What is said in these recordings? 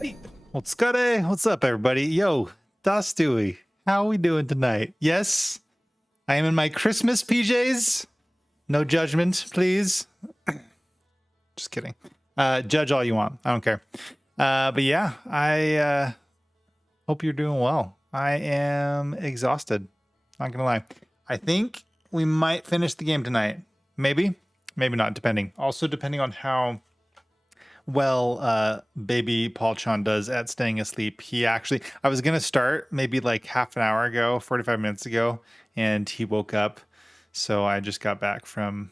Hey, what's good? What's up, everybody? Yo, da Stewie. How we doing tonight? Yes, I am in my Christmas PJs. No judgment, please. Just kidding. Judge all you want. I don't care. But yeah, I hope you're doing well. I am exhausted. Not gonna lie. I think we might finish the game tonight. Maybe, maybe not, depending. Also, depending on how well baby Paul Chan does at staying asleep. I was gonna start maybe like half an hour ago, 45 minutes ago, and he woke up, so I just got back from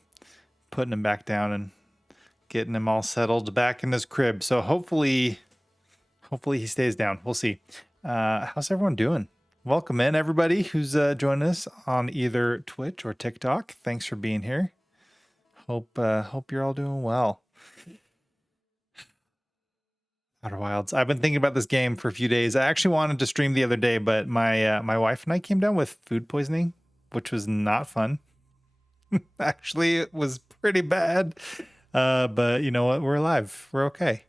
putting him back down and getting him all settled back in his crib. So hopefully he stays down. We'll see. How's everyone doing? Welcome in, everybody who's joining us on either Twitch or TikTok. Thanks for being here. Hope you're all doing well. Outer Wilds. I've been thinking about this game for a few days. I actually wanted to stream the other day, but my wife and I came down with food poisoning, which was not fun. Actually, it was pretty bad. But you know what? We're alive. We're okay.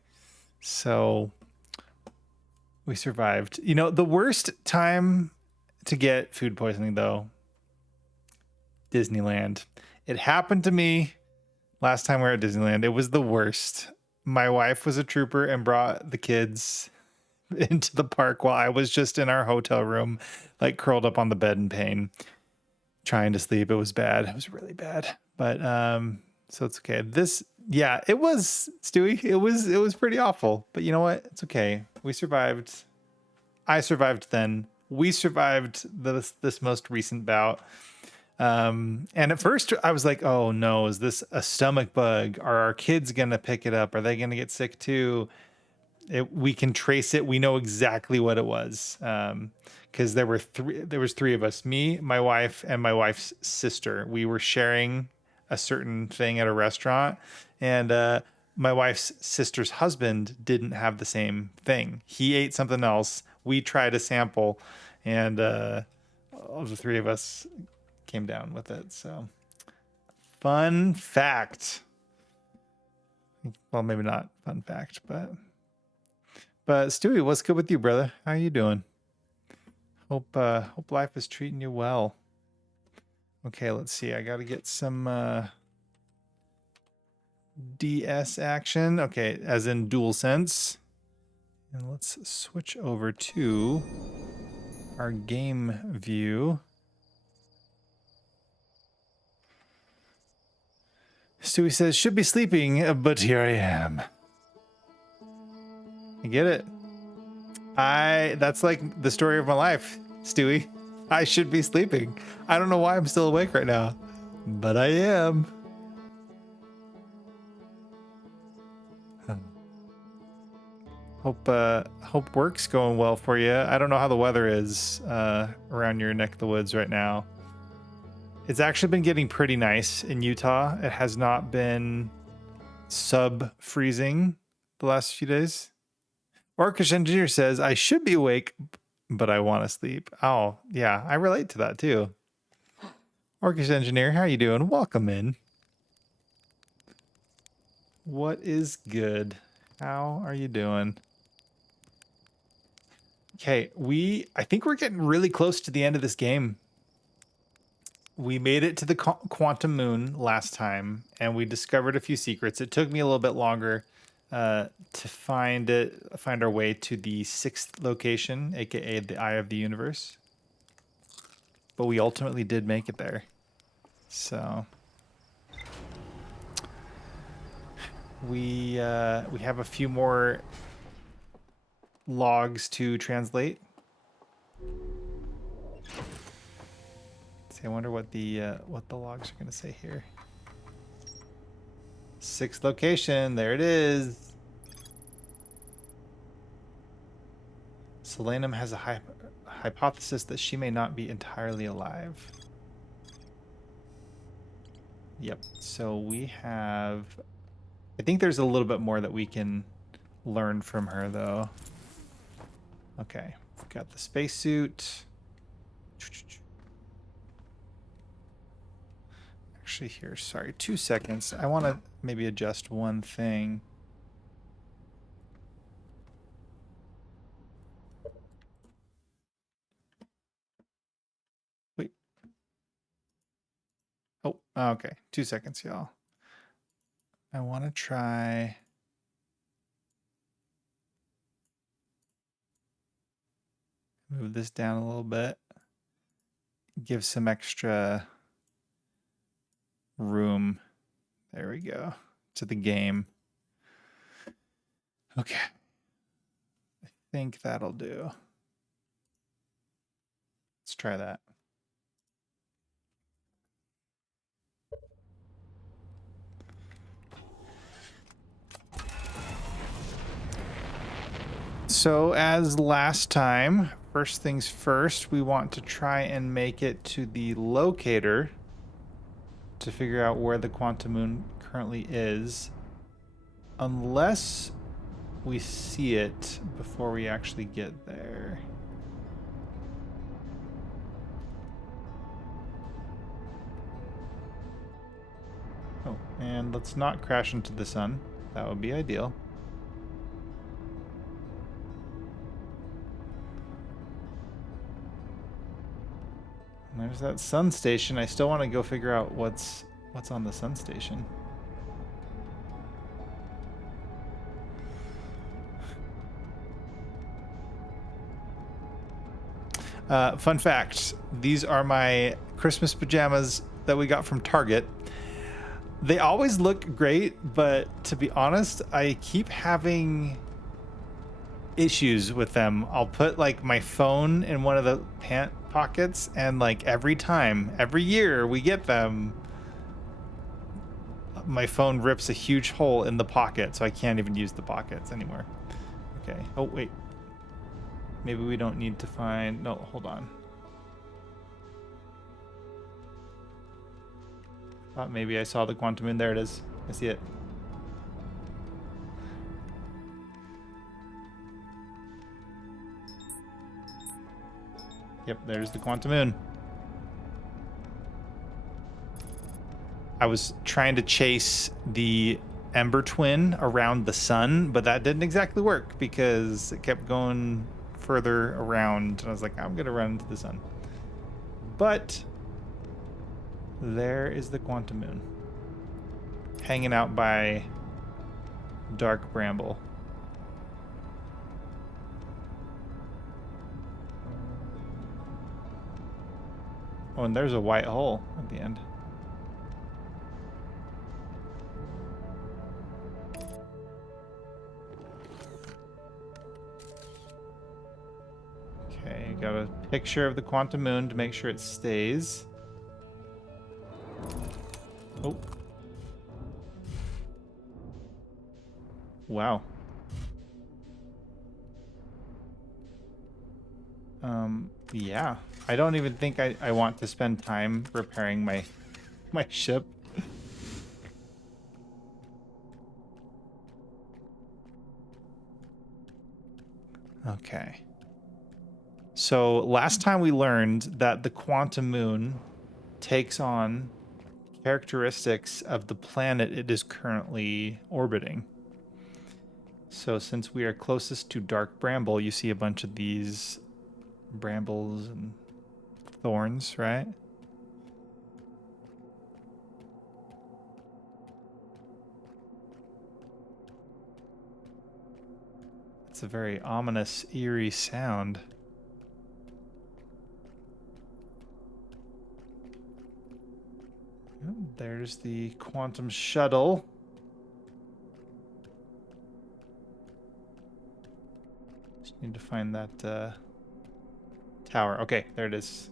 So we survived. You know, the worst time to get food poisoning, though, Disneyland. It happened to me last time we were at Disneyland. It was the worst. My wife was a trooper and brought the kids into the park while I was just in our hotel room, like curled up on the bed in pain, trying to sleep. It was bad. It was really bad. But so it's okay. It was, Stewie. It was pretty awful. But you know what? It's okay. We survived. I survived then. We survived this most recent bout. And at first I was like, oh no, is this a stomach bug? Are our kids gonna pick it up? Are they gonna get sick too? We can trace it. We know exactly what it was. Because there was three of us, me, my wife, and my wife's sister. We were sharing a certain thing at a restaurant, and my wife's sister's husband didn't have the same thing. He ate something else. We tried a sample, and all the three of us came down with it. So fun fact. Well, maybe not fun fact, but Stewie, what's good with you, brother? How you doing? Hope life is treating you well. Okay, let's see. I got to get some DS action. Okay, as in dual sense. And let's switch over to our game view. Stewie says, should be sleeping, but here I am. I get it. That's like the story of my life, Stewie. I should be sleeping. I don't know why I'm still awake right now, but I am. Hope work's going well for you. I don't know how the weather is around your neck of the woods right now. It's actually been getting pretty nice in Utah. It has not been sub-freezing the last few days. Orcish Engineer says, I should be awake, but I want to sleep. Oh, yeah, I relate to that too. Orcish Engineer, how you doing? Welcome in. What is good? How are you doing? Okay, I think we're getting really close to the end of this game. We made it to the quantum moon last time, and we discovered a few secrets. It took me a little bit longer to find our way to the 6th location, aka the Eye of the Universe. But we ultimately did make it there. So we have a few more logs to translate. See, I wonder what the logs are going to say here. 6th location, there it is. Solanum has a hypothesis that she may not be entirely alive. Yep. So we have. I think there's a little bit more that we can learn from her, though. Okay, we've got the spacesuit. Actually, here, sorry, 2 seconds. I want to maybe adjust one thing. Okay, 2 seconds, y'all. I want to try. Move this down a little bit. Give some extra room. There we go. To the game. Okay. I think that'll do. Let's try that. So as last time, first things first, we want to try and make it to the locator to figure out where the quantum moon currently is. Unless we see it before we actually get there. Oh, and let's not crash into the sun. That would be ideal. There's that sun station. I still want to go figure out what's on the sun station. Fun fact, these are my Christmas pajamas that we got from Target. They always look great, but to be honest, I keep having issues with them. I'll put like my phone in one of the pant pockets, and like every year we get them, my phone rips a huge hole in the pocket, so I can't even use the pockets anymore. Okay. Oh, wait. Maybe we don't need to find... No, hold on. Thought maybe I saw the quantum moon. There it is. I see it. Yep, there's the quantum moon. I was trying to chase the Ember Twin around the sun, but that didn't exactly work because it kept going further around, and I was like, I'm gonna run into the sun. But there is the quantum moon, hanging out by Dark Bramble. Oh, and there's a white hole at the end. Okay, got a picture of the quantum moon to make sure it stays. Oh. Wow. Yeah. I don't even think I want to spend time repairing my ship. Okay. So last time we learned that the quantum moon takes on characteristics of the planet it is currently orbiting. So since we are closest to Dark Bramble, you see a bunch of these brambles and thorns, right? It's a very ominous, eerie sound. There's the quantum shuttle. Just need to find that tower. Okay, there it is.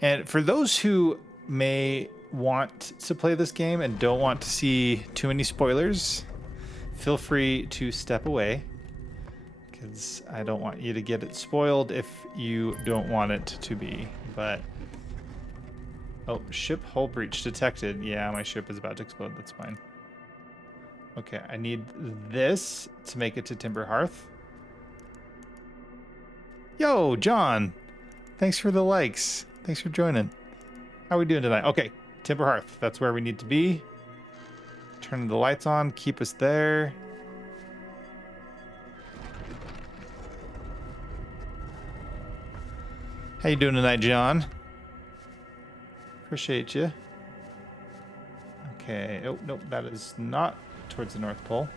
And for those who may want to play this game and don't want to see too many spoilers, feel free to step away, because I don't want you to get it spoiled if you don't want it to be. But oh, ship hull breach detected. Yeah, my ship is about to explode. That's fine. Okay, I need this to make it to Timber Hearth. Yo, John. Thanks for the likes. Thanks for joining. How are we doing tonight? Okay, Timber Hearth. That's where we need to be. Turn the lights on. Keep us there. How you doing tonight, John? Appreciate you. Okay. Oh, nope. That is not towards the North Pole.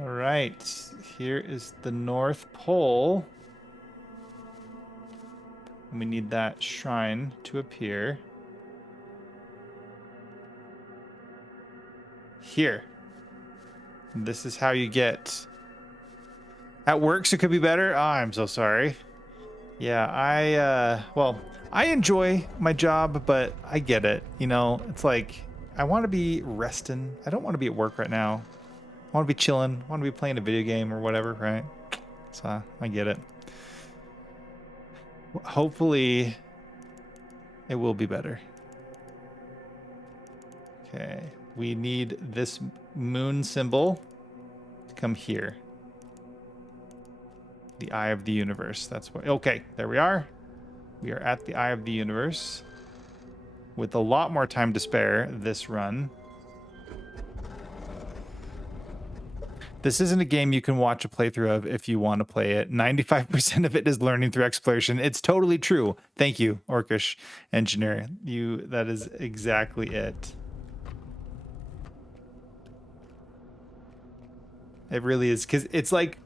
All right. Here is the North Pole. And we need that shrine to appear. Here. This is how you get... At work, so it could be better? Oh, I'm so sorry. Yeah, well, I enjoy my job, but I get it. You know, it's like, I want to be resting. I don't want to be at work right now. I want to be chilling. I want to be playing a video game or whatever, right? So, I get it. Hopefully, it will be better. Okay, we need this moon symbol to come here. The Eye of the Universe. That's what. Okay, there we are. We are at the Eye of the Universe with a lot more time to spare this run. This isn't a game you can watch a playthrough of if you want to play it. 95% of it is learning through exploration. It's totally true. Thank you, Orcish Engineer. That is exactly it. It really is, because it's like,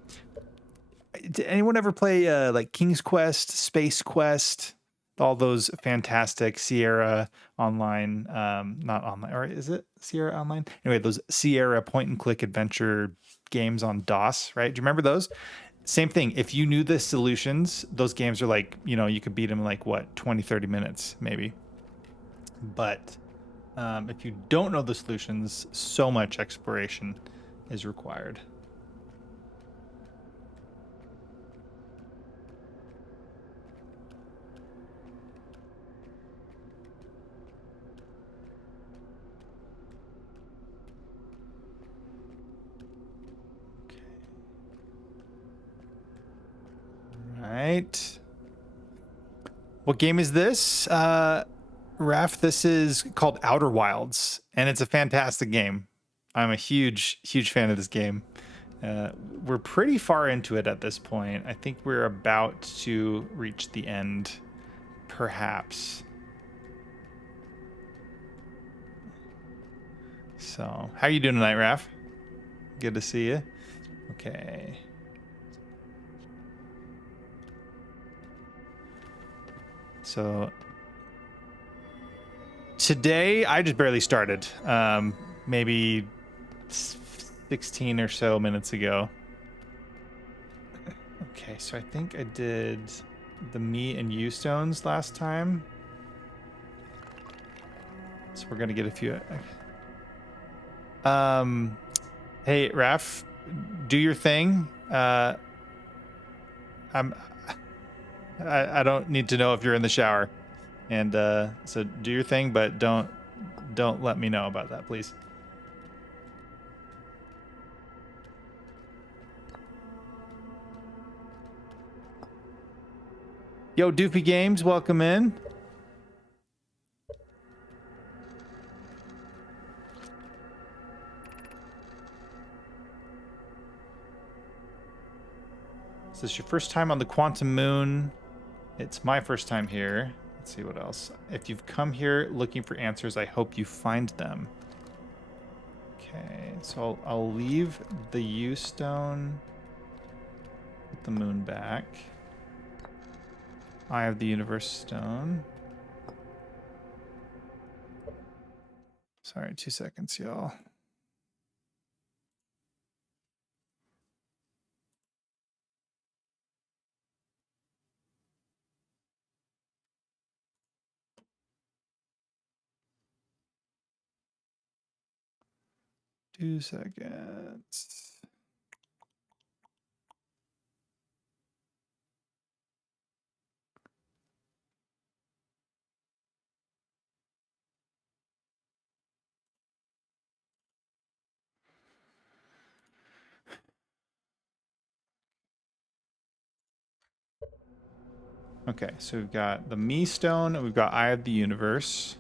did anyone ever play like King's Quest, Space Quest, all those fantastic Sierra Online, not online, or is it Sierra Online? Anyway, those Sierra point and click adventure games on DOS, right? Do you remember those? Same thing. If you knew the solutions, those games are like, you know, you could beat them in like what, 20, 30 minutes, maybe. But if you don't know the solutions, so much exploration is required. Right. What game is this? Raf, this is called Outer Wilds, and it's a fantastic game. I'm a huge, huge fan of this game. We're pretty far into it at this point. I think we're about to reach the end, perhaps. So, how you doing tonight, Raf? Good to see you. Okay. So today I just barely started. Maybe 16 or so minutes ago. Okay, so I think I did the me and you stones last time. So we're gonna get a few. Hey Raf, do your thing. I don't need to know if you're in the shower, and so do your thing, but don't let me know about that, please. Yo, Doofy Games, welcome in. Is this your first time on the Quantum Moon? It's my first time here. Let's see what else. If you've come here looking for answers, I hope you find them. Okay, so I'll leave the U stone. Put the moon back. Eye of the Universe stone. Sorry, 2 seconds, y'all. Two seconds. Okay, so we've got the Me Stone, and we've got Eye of the Universe.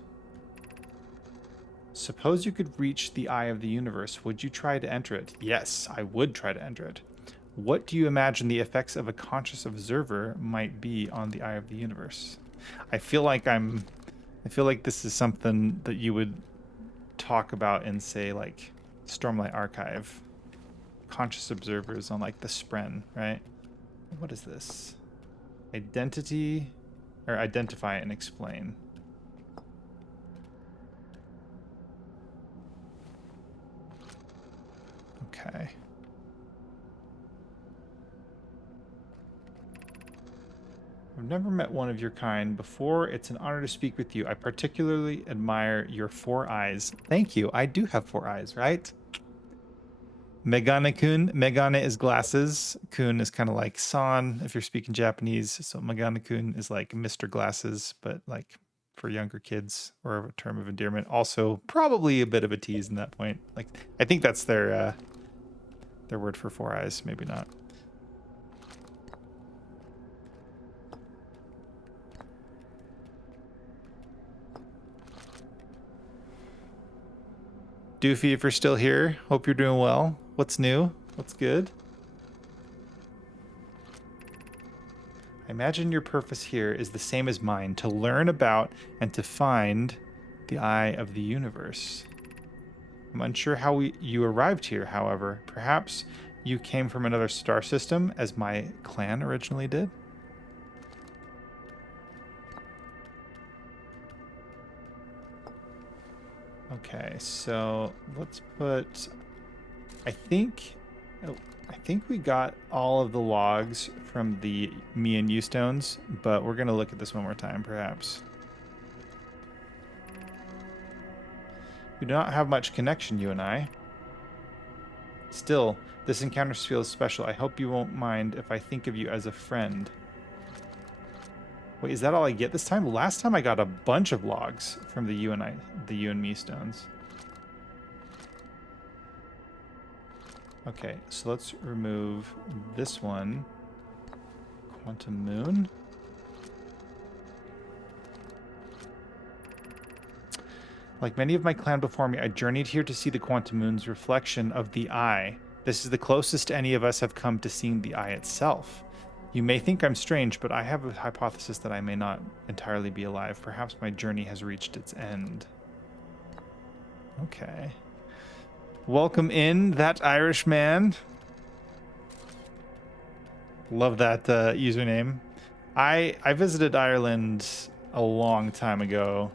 Suppose you could reach the Eye of the Universe. Would you try to enter it? Yes, I would try to enter it. What do you imagine the effects of a conscious observer might be on the eye of the universe? I feel like this is something that you would talk about in, say, like Stormlight Archive. Conscious observers on like the Spren, right? What is this? Identity, or identify and explain. Okay. I've never met one of your kind before. It's an honor to speak with you. I particularly admire your 4 eyes. Thank you. I do have 4 eyes, right? Megane-kun. Megane is glasses. Kun is kind of like san if you're speaking Japanese. So Megane-kun is like Mr. Glasses, but like for younger kids, or a term of endearment. Also, probably a bit of a tease in that point. Like, I think that's their word for 4 eyes. Maybe not. Doofy, if you're still here, hope you're doing well. What's new? What's good? I imagine your purpose here is the same as mine, to learn about and to find the eye of the universe. I'm unsure how you arrived here, however. Perhaps you came from another star system, as my clan originally did? Okay, so let's put... I think we got all of the logs from the me and you stones, but we're going to look at this one more time, perhaps. We do not have much connection, you and I. Still, this encounter feels special. I hope you won't mind if I think of you as a friend. Wait, is that all I get this time? Last time I got a bunch of logs from the you and me stones. Okay, so let's remove this one. Quantum Moon. Like many of my clan before me, I journeyed here to see the Quantum Moon's reflection of the eye. This is the closest any of us have come to seeing the eye itself. You may think I'm strange, but I have a hypothesis that I may not entirely be alive. Perhaps my journey has reached its end. Okay. Welcome in, that Irish man. Love that username. I visited Ireland a long time ago,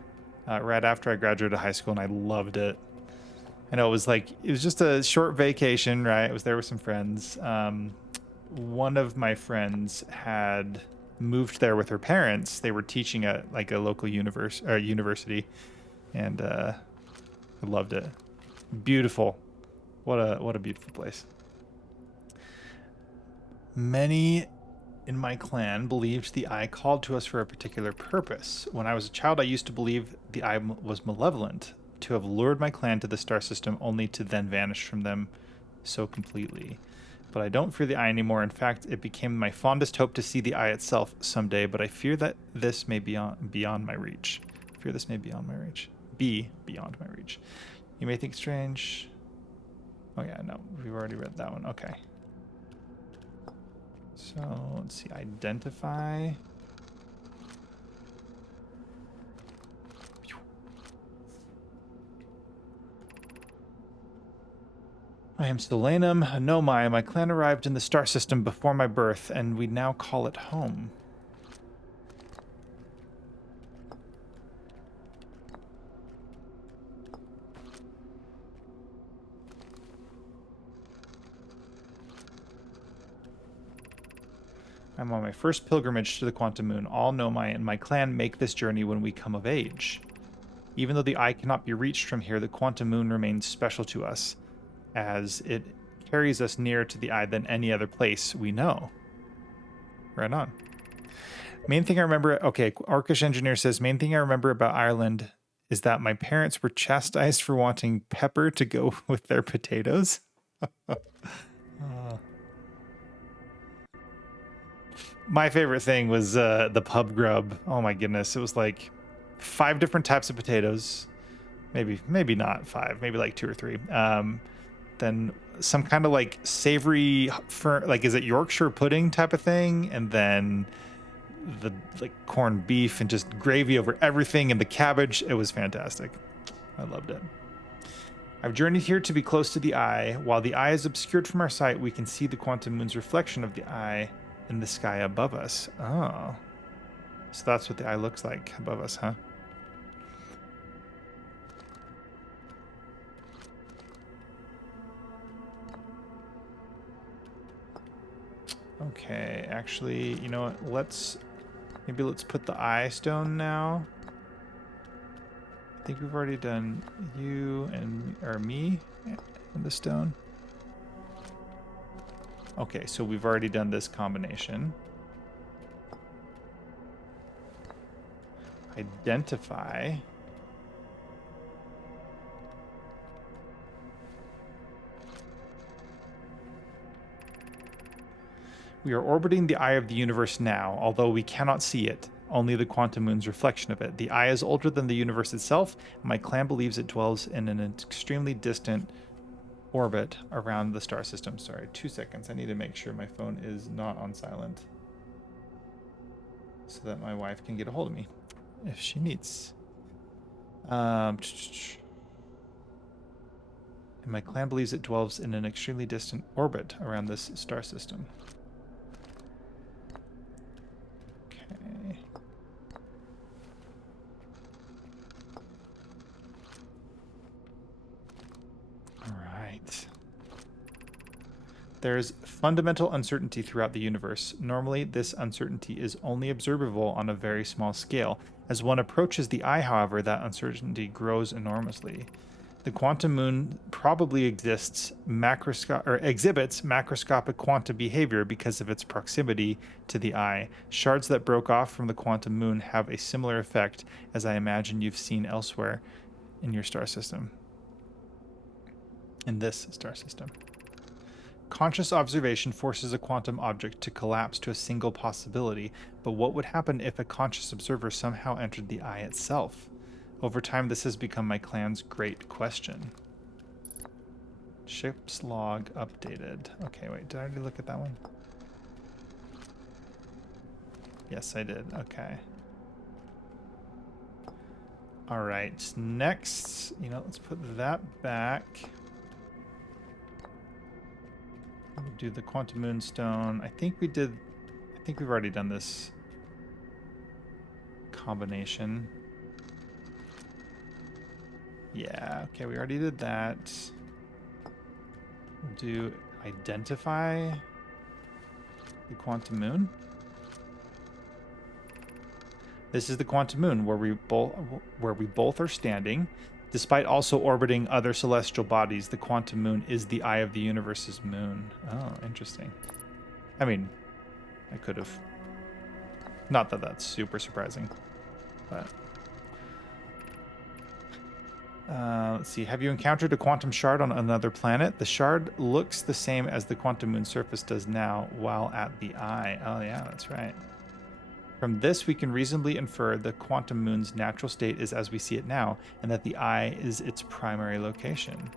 right after I graduated high school, and I loved it. I know it was just a short vacation, right? I was there with some friends. One of my friends had moved there with her parents. They were teaching at like a local university, and I loved it. Beautiful. What a beautiful place. Many in my clan believed the eye called to us for a particular purpose. When I was a child, I used to believe the eye was malevolent, to have lured my clan to the star system only to then vanish from them so completely. But I don't fear the eye anymore. In fact, it became my fondest hope to see the eye itself someday, but I fear that this may be beyond my reach. I fear this may be beyond my reach. Be beyond my reach. You may think strange. Oh yeah, no, we've already read that one. Okay. So let's see, identify. I am Solanum Nomai. My clan arrived in the star system before my birth, and we now call it home. I'm on my first pilgrimage to the Quantum Moon. All Nomai and my clan make this journey when we come of age. Even though the eye cannot be reached from here, the Quantum Moon remains special to us, as it carries us nearer to the eye than any other place we know. Right on. Main thing I remember... Okay, Orcish Engineer says, main thing I remember about Ireland is that my parents were chastised for wanting pepper to go with their potatoes. My favorite thing was the pub grub. Oh my goodness. It was like 5 different types of potatoes. Maybe not 5, maybe like 2 or 3. then some kind of like savory, like is it Yorkshire pudding type of thing, and then the like corned beef and just gravy over everything and the cabbage. It was fantastic. I loved it. I've journeyed here to be close to the eye. While the eye is obscured from our sight, we can see the quantum moon's reflection of the eye in the sky above us. Oh. So that's what the eye looks like above us, huh? Okay, actually, you know what? Maybe let's put the eye stone now. I think we've already done you and or me and the stone. Okay, so we've already done this combination. Identify. We are orbiting the eye of the universe now, although we cannot see it, only the quantum moon's reflection of it. The eye is older than the universe itself, and my clan believes it dwells in an extremely distant orbit around the star system. Sorry, 2 seconds. I need to make sure my phone is not on silent so that my wife can get a hold of me if she needs. And my clan believes it dwells in an extremely distant orbit around this star system. Okay. All right. There's fundamental uncertainty throughout the universe. Normally, this uncertainty is only observable on a very small scale. As one approaches the eye, however, that uncertainty grows enormously. The quantum moon probably exhibits macroscopic quantum behavior because of its proximity to the eye. Shards that broke off from the quantum moon have a similar effect, as I imagine you've seen elsewhere in your star system. In this star system. Conscious observation forces a quantum object to collapse to a single possibility, but what would happen if a conscious observer somehow entered the eye itself? Over time, this has become my clan's great question. Ship's log updated. Okay, wait, did I already look at that one? Yes, I did. Okay. All right, next, let's put that back. We'll do the quantum moonstone. I think we've already done this combination. Yeah, okay, we already did that. We'll do identify the quantum moon. This is the quantum moon where we both are standing. Despite also orbiting other celestial bodies, the quantum moon is the eye of the universe's moon. Oh, interesting. I mean, I could have. Not that that's super surprising, but. Let's see. Have you encountered a quantum shard on another planet? The shard looks the same as the quantum moon surface does now while at the eye. Oh, yeah, that's right. From this, we can reasonably infer the quantum moon's natural state is as we see it now, and that the eye is its primary location.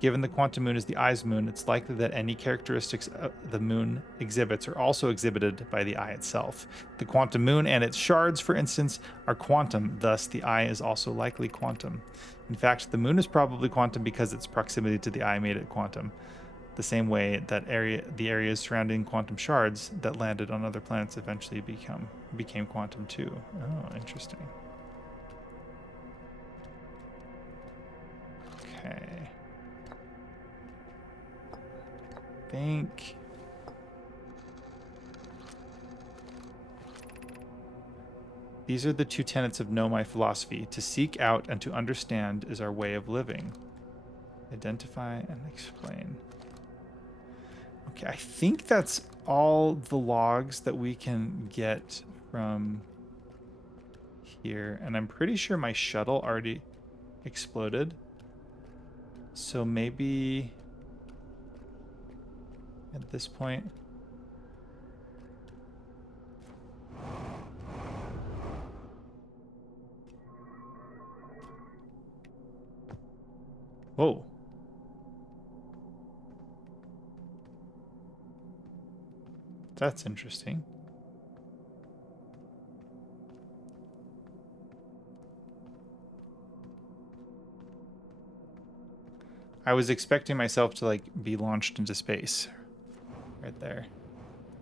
Given the quantum moon is the eye's moon, it's likely that any characteristics the moon exhibits are also exhibited by the eye itself. The quantum moon and its shards, for instance, are quantum, thus the eye is also likely quantum. In fact, the moon is probably quantum because its proximity to the eye made it quantum. The same way that the areas surrounding quantum shards that landed on other planets eventually became quantum too. Oh, interesting. Okay. Think. These are the two tenets of Know My philosophy. To seek out and to understand is our way of living. Identify and explain. Okay, I think that's all the logs that we can get from here. And I'm pretty sure my shuttle already exploded. So maybe at this point. Whoa. That's interesting. I was expecting myself to like be launched into space right there.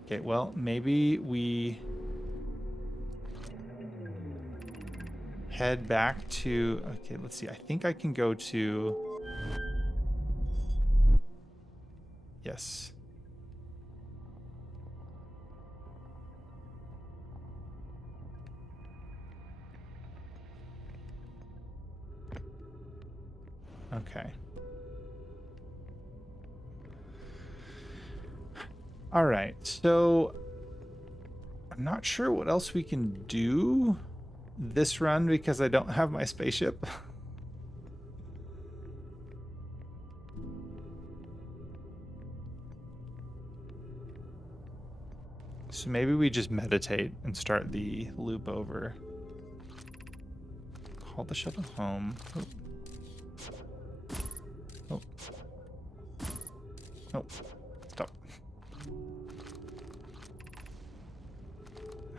Okay, well, maybe we head back to, okay, let's see. I think I can go to, yes. Okay. All right, so I'm not sure what else we can do this run because I don't have my spaceship. So maybe we just meditate and start the loop over. Call the shuttle home. Oh. Oh. Oh. Stop.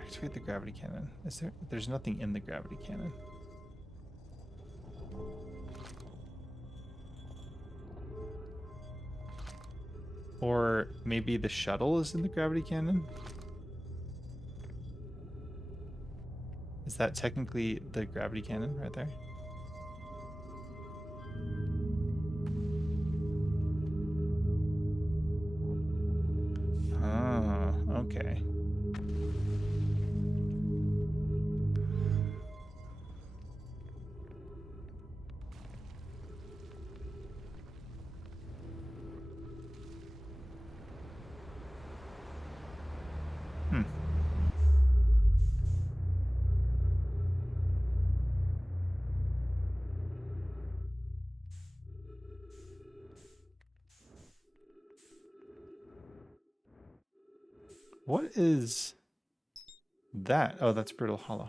Activate the gravity cannon. Is there? There's nothing in the gravity cannon. Or maybe the shuttle is in the gravity cannon? Is that technically the gravity cannon right there? Oh, okay. Hmm. What is that? Oh, that's Brittle Hollow.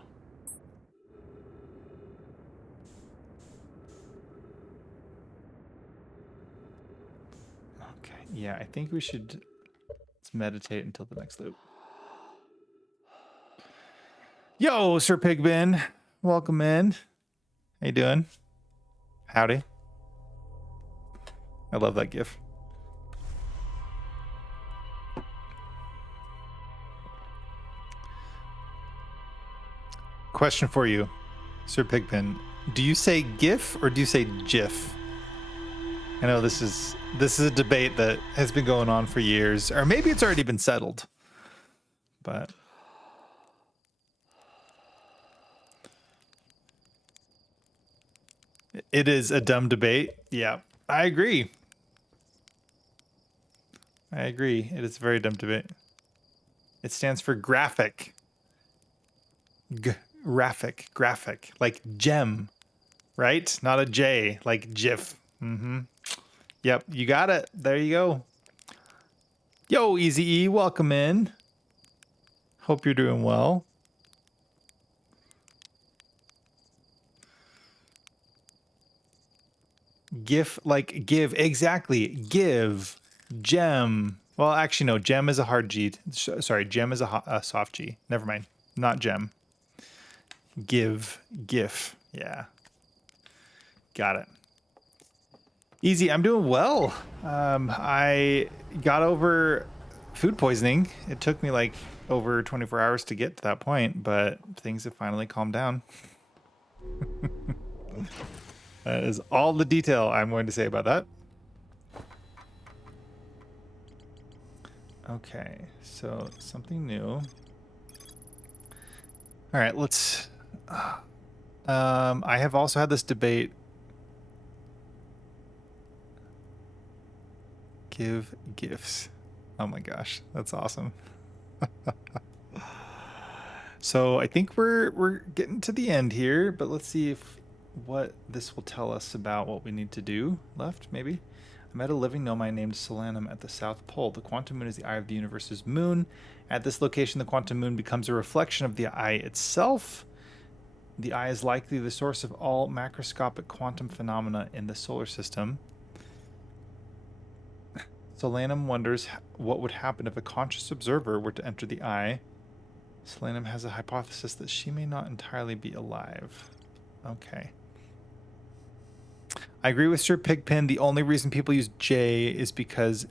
Okay, yeah, I think we should let's meditate until the next loop. Yo, Sir Pigbin, welcome in. How you doing? Howdy. I love that gif. Question for you, Sir Pigpen. Do you say GIF or do you say GIF? I know this is a debate that has been going on for years, or maybe it's already been settled. But it is a dumb debate. Yeah, I agree. I agree. It is a very dumb debate. It stands for graphic. Graphic, like gem, right? Not a J, like GIF. Mm-hmm. Yep, you got it. There you go. Yo, Easy E, welcome in. Hope you're doing well. GIF, like give, exactly. Give, gem. Well, actually, no, gem is a hard G. Sorry, gem is a soft G. Never mind. Not gem. Give, GIF. Yeah. Got it. Easy, I'm doing well. I got over food poisoning. It took me like over 24 hours to get to that point, but things have finally calmed down. That is all the detail I'm going to say about that. Okay, so something new. All right, let's. I have also had this debate. Give gifts. Oh my gosh, that's awesome. So I think we're getting to the end here, but let's see if what this will tell us about what we need to do left, maybe. I met a living nomad named Solanum at the South Pole. The quantum moon is the eye of the universe's moon. At this location, the quantum moon becomes a reflection of the eye itself. The eye is likely the source of all macroscopic quantum phenomena in the solar system. Solanum wonders what would happen if a conscious observer were to enter the eye. Solanum has a hypothesis that she may not entirely be alive. Okay. I agree with Sir Pigpen. The only reason people use J is because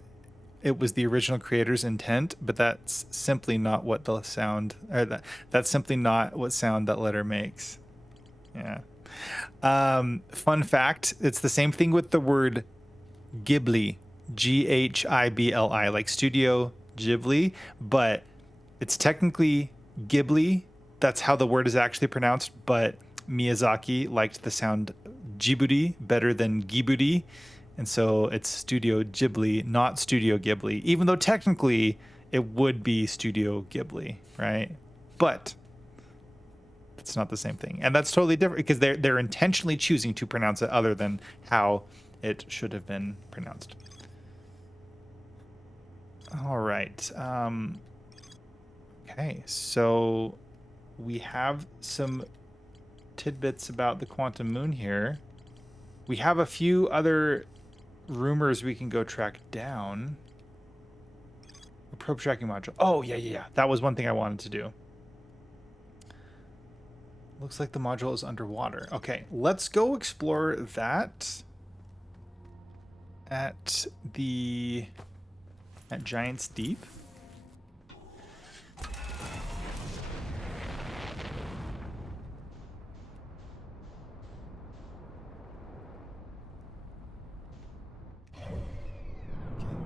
it was the original creator's intent, but that's simply not what the sound, or that's simply not what sound that letter makes. Yeah. Fun fact, it's the same thing with the word Ghibli, Ghibli, like Studio Ghibli, but it's technically Ghibli. That's how the word is actually pronounced, but Miyazaki liked the sound Djibouti better than Ghibli, and so it's Studio Ghibli, not Studio Ghibli, even though technically it would be Studio Ghibli, right? But it's not the same thing, and that's totally different because they're intentionally choosing to pronounce it other than how it should have been pronounced. All right. Okay, so we have some tidbits about the quantum moon here. We have a few other rumors we can go track down. A probe tracking module. Oh, yeah. That was one thing I wanted to do. Looks like the module is underwater. Okay, let's go explore that at Giant's Deep.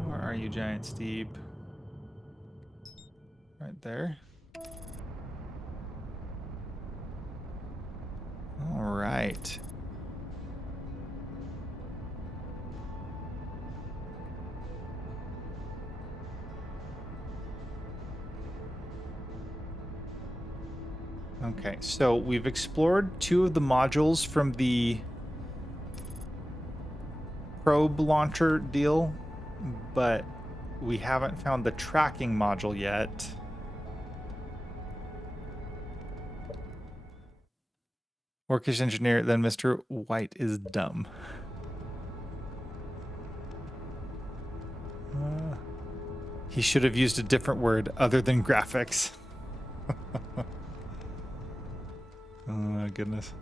Where are you, Giant's Deep? Right there. All right. Okay, so we've explored 2 of the modules from the probe launcher deal, but we haven't found the tracking module yet. Orcish engineer, then Mr. White is dumb. He should have used a different word other than graphics. Oh my goodness.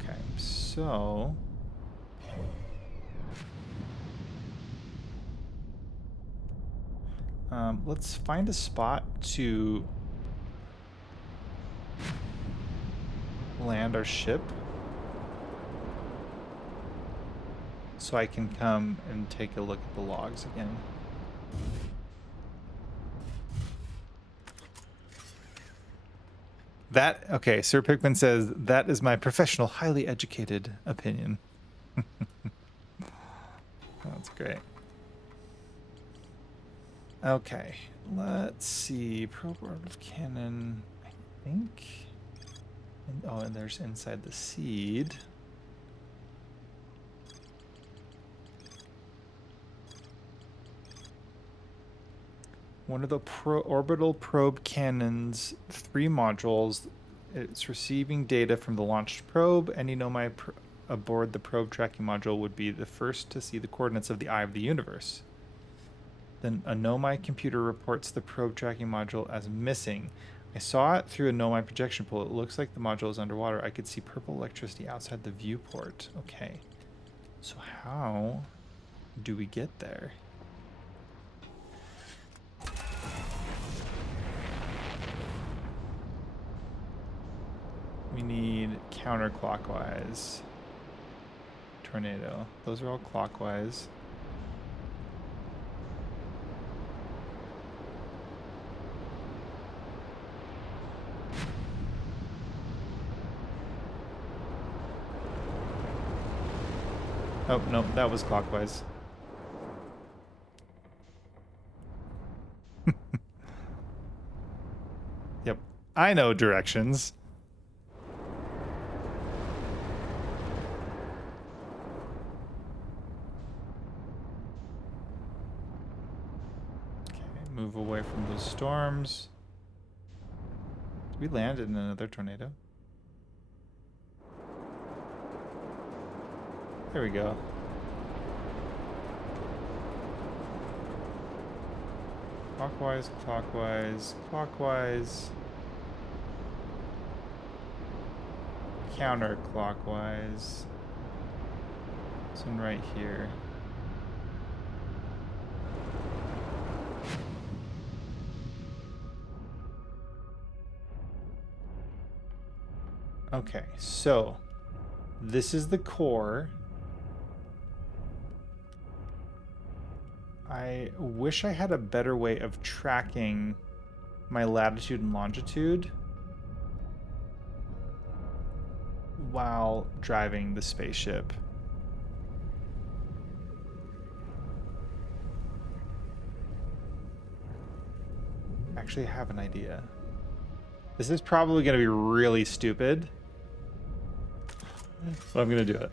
Okay, so let's find a spot to land our ship so I can come and take a look at the logs again. Okay, Sir Pickman says, that is my professional, highly educated opinion. That's great. Okay, let's see. Probe orbital cannon, I think. And there's inside the seed. One of the orbital probe cannon's 3 modules. It's receiving data from the launched probe. Any nomai aboard the probe tracking module would be the first to see the coordinates of the eye of the universe. Then a nomai computer reports the probe tracking module as missing. I saw it through a nomai projection pool. It looks like the module is underwater. I could see purple electricity outside the viewport. Okay. So how do we get there? We need counterclockwise. Tornado. Those are all clockwise. Oh, no, that was clockwise. Yep. I know directions. Move away from those storms. Did we land in another tornado? There we go. Clockwise, clockwise, clockwise. Counterclockwise. This one right here. Okay, so this is the core. I wish I had a better way of tracking my latitude and longitude while driving the spaceship. Actually, I have an idea. This is probably going to be really stupid, but I'm going to do it.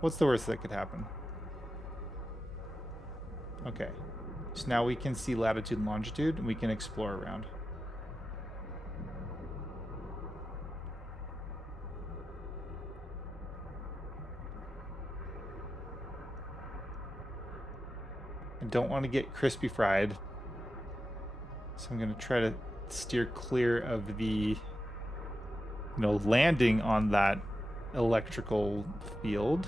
What's the worst that could happen? Okay, so now we can see latitude and longitude, and we can explore around. I don't want to get crispy fried, so I'm going to try to steer clear of the, landing on that electrical field.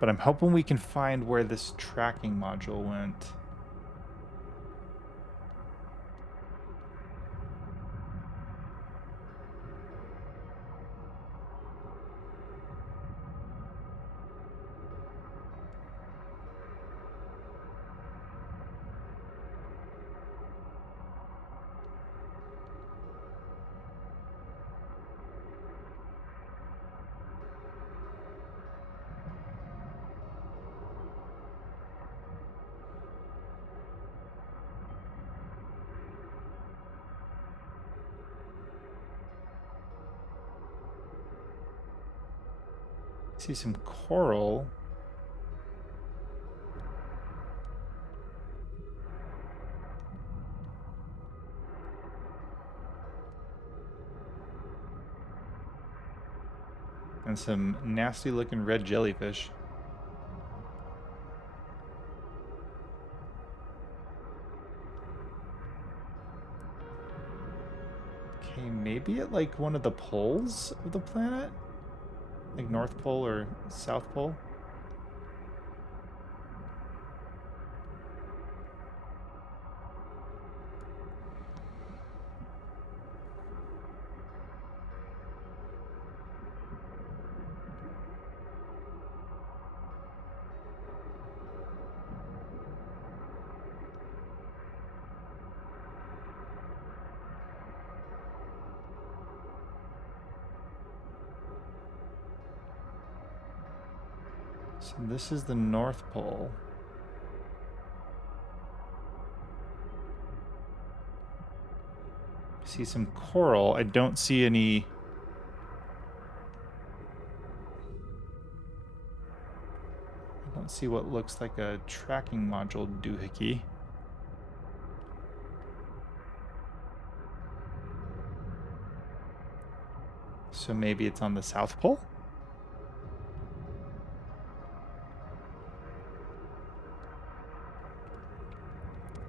But I'm hoping we can find where this tracking module went. See some coral. And some nasty looking red jellyfish. Okay, maybe at like one of the poles of the planet? Like North Pole or South Pole? So this is the North Pole. See some coral. I don't see any. I don't see what looks like a tracking module doohickey. So maybe it's on the South Pole?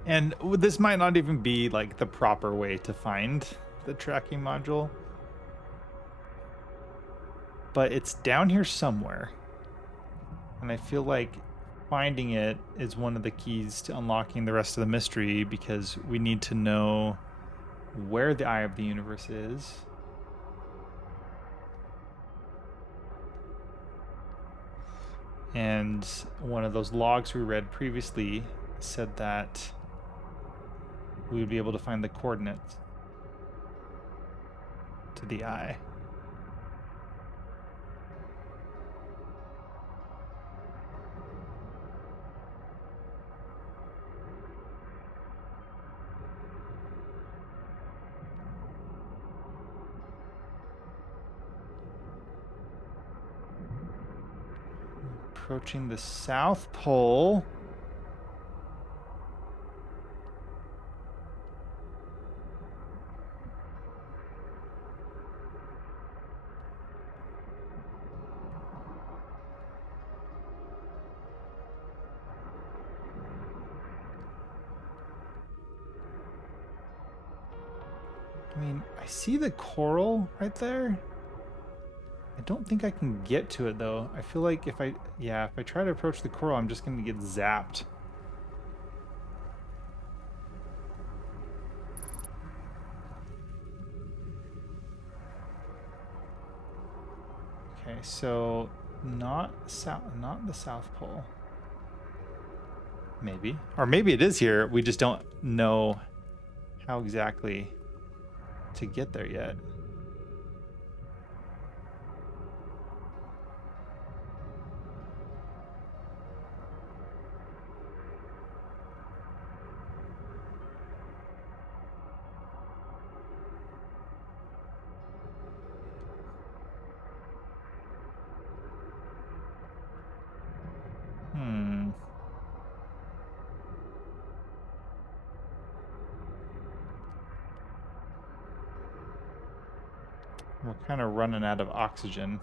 And this might not even be like the proper way to find the tracking module. But it's down here somewhere. And I feel like finding it is one of the keys to unlocking the rest of the mystery, because we need to know where the eye of the universe is. And one of those logs we read previously said that we would be able to find the coordinates to the eye. Approaching the South Pole. I see the coral right there. I don't think I can get to it though. I feel like if I try to approach the coral, I'm just going to get zapped. Okay, so not the South Pole. Maybe. Or maybe it is here. We just don't know how exactly to get there yet. We're kind of running out of oxygen.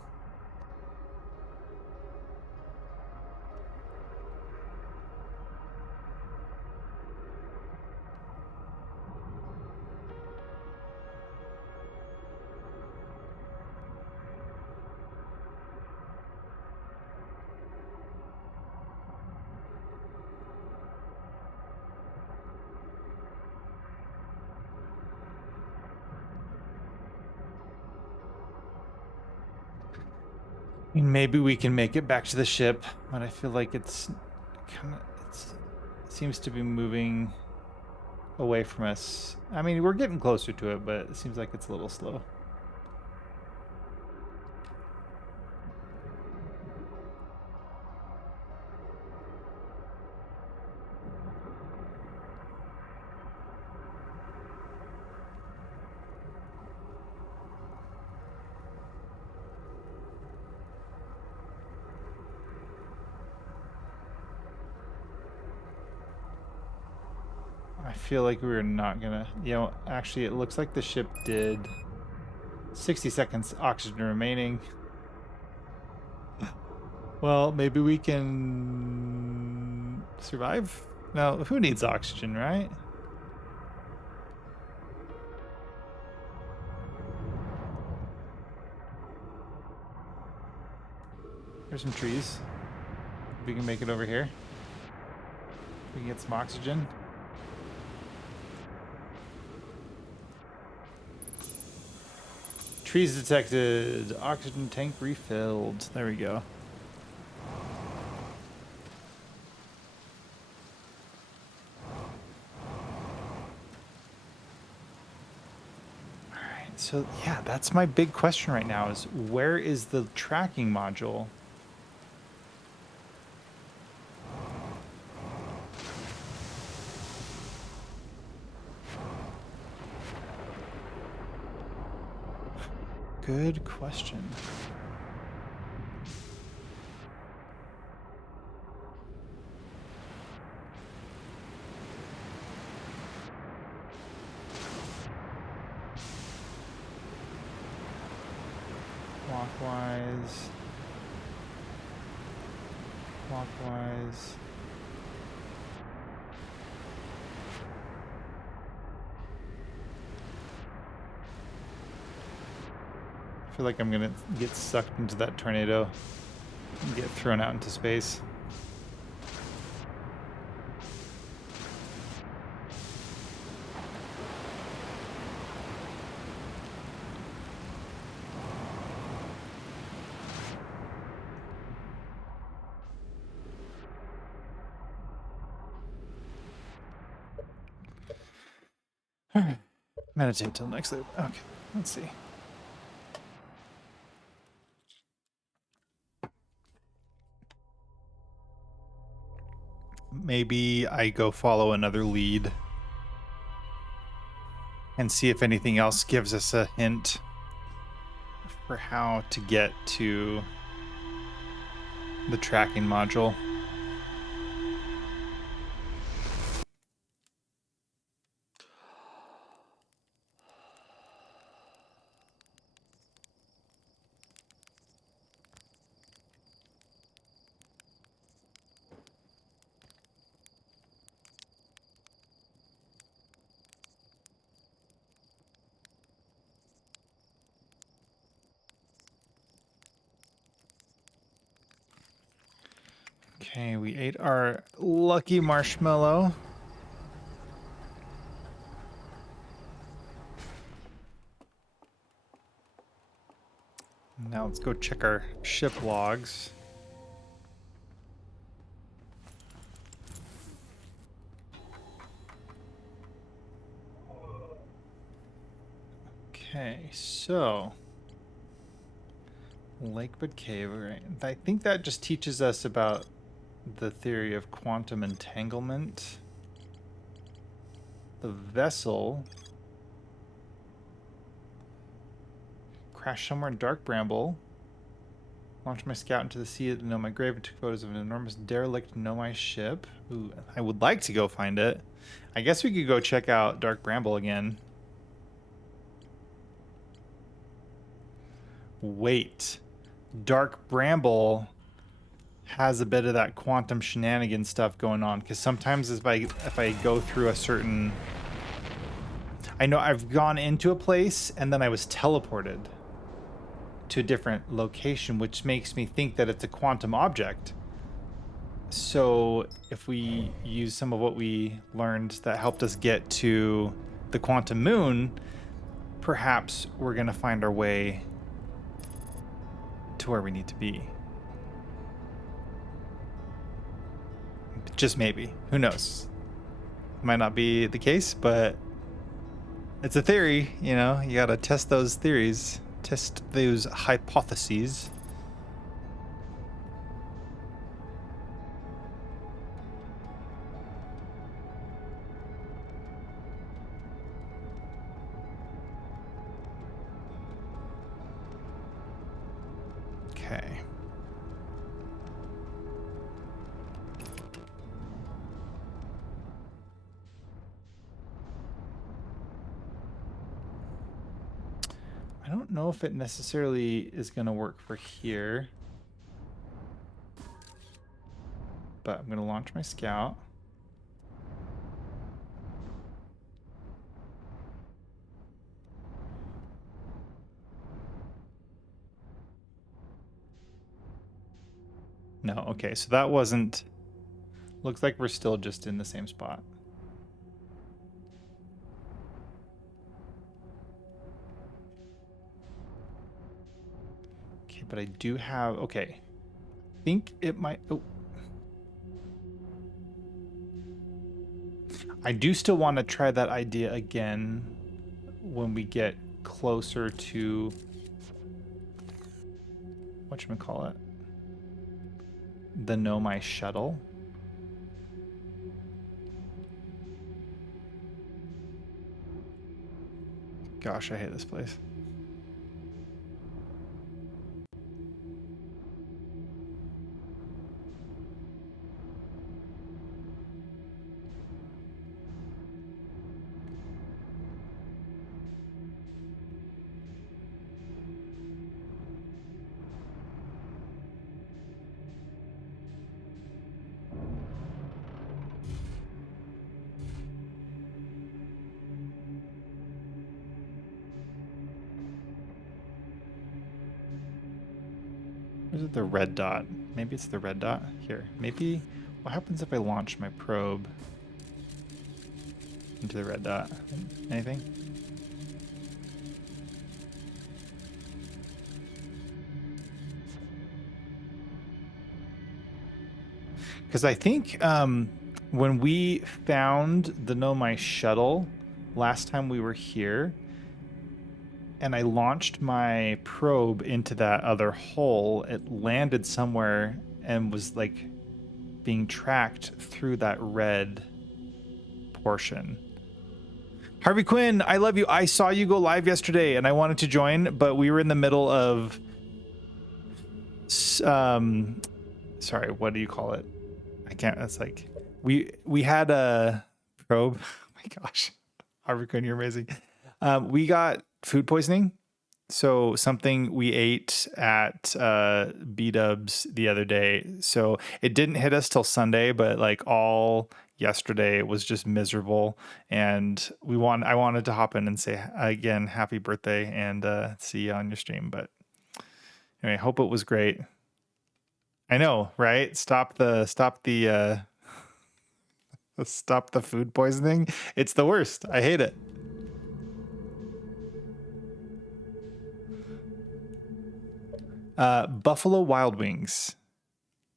Maybe we can make it back to the ship, but I feel like it seems to be moving away from us. I mean, we're getting closer to it, but it seems like it's a little slow. I feel like we were not gonna, actually it looks like the ship did 60 seconds oxygen remaining. Well, maybe we can survive? No, who needs oxygen, right? There's some trees. If we can make it over here. We can get some oxygen. Trees detected. Oxygen tank refilled. There we go. Alright, so yeah, that's my big question right now is where is the tracking module? Good question. Clockwise. Clockwise. I feel like I'm gonna get sucked into that tornado and get thrown out into space. All right. Meditate till next loop. Okay, let's see. Maybe I go follow another lead and see if anything else gives us a hint for how to get to the tracking module. Okay, we ate our lucky marshmallow. Now let's go check our ship logs. Okay, so Lakebed Cave, right? I think that just teaches us about the theory of quantum entanglement. The vessel crashed somewhere in dark bramble. Launched my scout into the sea to know my grave and took photos of an enormous derelict Nomai ship. Ooh, I would like to go find it. I guess we could go check out Dark Bramble again. Wait. Dark Bramble has a bit of that quantum shenanigans stuff going on, because sometimes if I go through a certain... I know I've gone into a place and then I was teleported to a different location, which makes me think that it's a quantum object. So if we use some of what we learned that helped us get to the quantum moon, perhaps we're going to find our way to where we need to be. Just maybe. Who knows? Might not be the case, but it's a theory, you know? You got to test those theories, test those hypotheses. Okay. I don't know if it necessarily is going to work for here, but I'm going to launch my scout. No, okay, so that wasn't... Looks like we're still just in the same spot. Okay, but I do have... Okay. I think it might... Oh. I do still want to try that idea again when we get closer to... whatchamacallit? The Nomai shuttle. Gosh, I hate this place. Or is it the red dot? Maybe it's the red dot. Here, maybe... What happens if I launch my probe into the red dot? Anything? Because I think when we found the Nomai shuttle last time we were here, and I launched my probe into that other hole, it landed somewhere and was like being tracked through that red portion. Harvey Quinn, I love you. I saw you go live yesterday and I wanted to join, but we were in the middle of sorry, what do you call it? I can't. It's like we had a probe. Oh my gosh, Harvey Quinn, you're amazing. We got food poisoning. So something we ate at B-Dubs the other day. So it didn't hit us till Sunday, but like all yesterday was just miserable. And I wanted to hop in and say again, happy birthday and see you on your stream. But anyway, hope it was great. I know, right? Stop the food poisoning. It's the worst. I hate it. Buffalo Wild Wings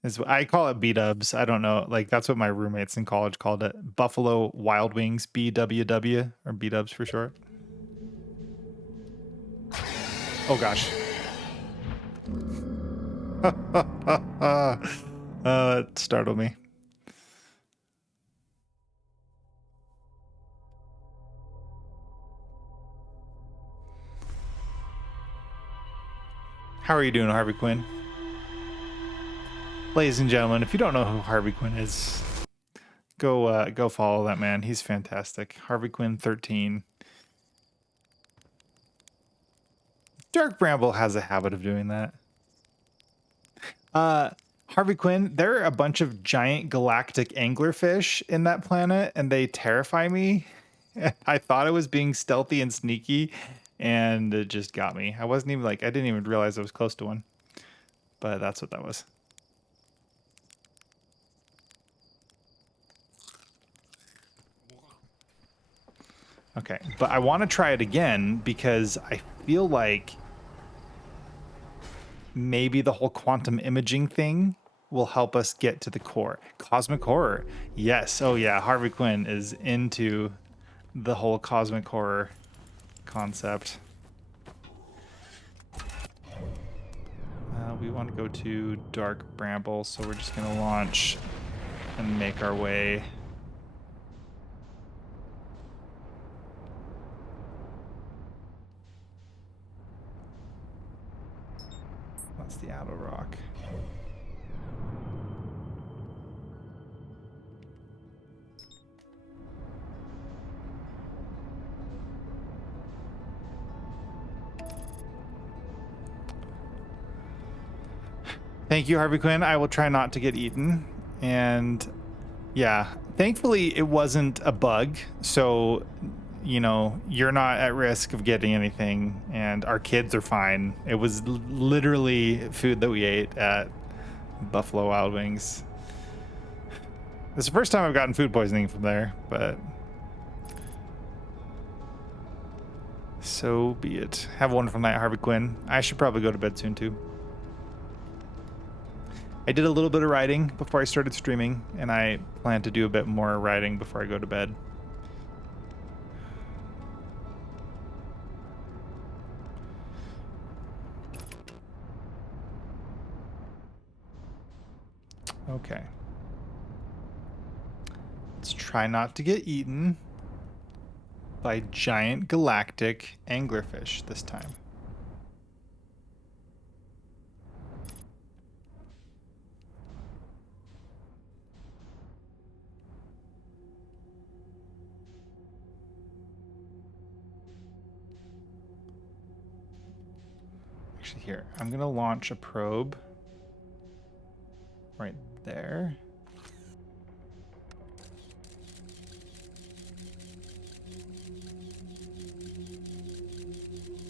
is what I call it. B-dubs. I don't know. Like that's what my roommates in college called it. Buffalo Wild Wings, BWW, or B-dubs for short. Oh gosh. It startled me. How are you doing, Harvey Quinn? Ladies and gentlemen, if you don't know who Harvey Quinn is, go follow that man. He's fantastic. Harvey Quinn 13. Dark Bramble has a habit of doing that. Harvey Quinn, there are a bunch of giant galactic anglerfish in that planet, and they terrify me. I thought I was being stealthy and sneaky, and it just got me. I wasn't even like, I didn't even realize I was close to one. But that's what that was. Okay, but I want to try it again because I feel like maybe the whole quantum imaging thing will help us get to the core. Cosmic horror. Yes. Oh yeah, Harvey Quinn is into the whole cosmic horror concept. We want to go to Dark Bramble, so we're just going to launch and make our way. That's the Addo Rock. Thank you, Harvey Quinn. I will try not to get eaten. And yeah, thankfully it wasn't a bug. So, you know, you're not at risk of getting anything, and our kids are fine. It was literally food that we ate at Buffalo Wild Wings. It's the first time I've gotten food poisoning from there, but so be it. Have a wonderful night, Harvey Quinn. I should probably go to bed soon too. I did a little bit of writing before I started streaming, and I plan to do a bit more writing before I go to bed. Okay. Let's try not to get eaten by giant galactic anglerfish this time. Actually, here, I'm gonna launch a probe right there.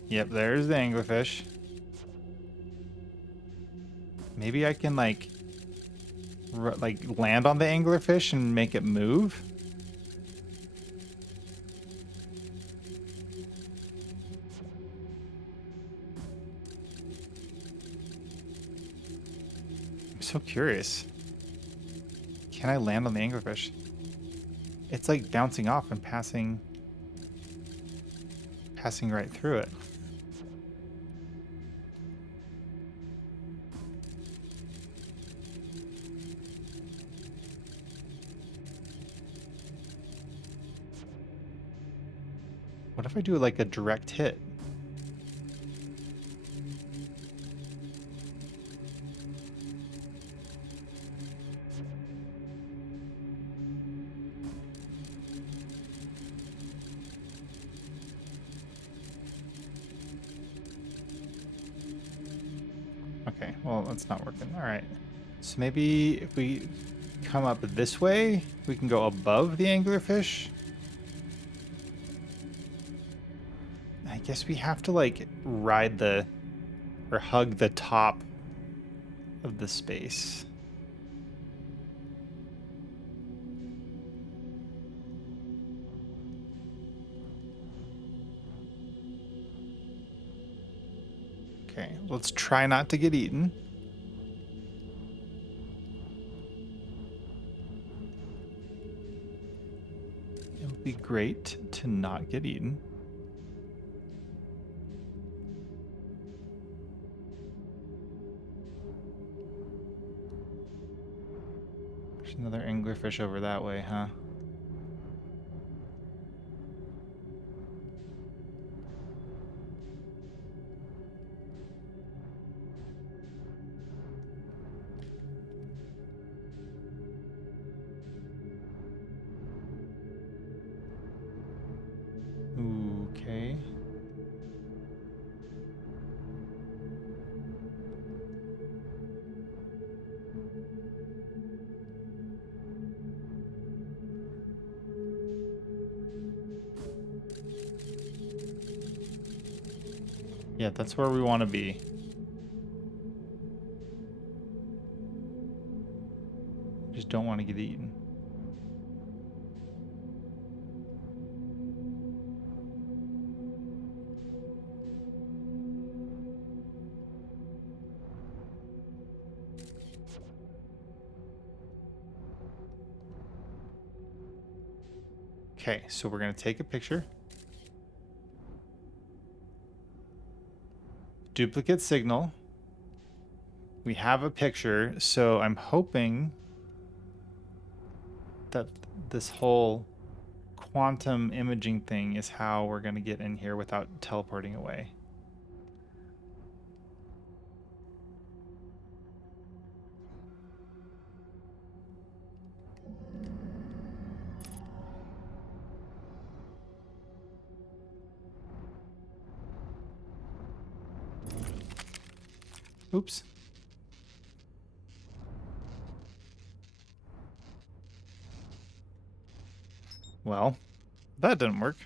Yep, there's the anglerfish. Maybe I can like land on the anglerfish and make it move. I'm so curious. Can I land on the anglerfish? It's like bouncing off and passing right through it. What if I do like a direct hit? Okay, well, that's not working. All right. So maybe if we come up this way, we can go above the anglerfish. I guess we have to like ride or hug the top of the space. Okay, let's try not to get eaten. It would be great to not get eaten. There's another anglerfish over that way, huh? Okay. Yeah, that's where we want to be. Just don't want to get eaten. Okay, so we're going to take a picture. Duplicate signal. We have a picture, so I'm hoping that this whole quantum imaging thing is how we're going to get in here without teleporting away. Oops. Well, that didn't work.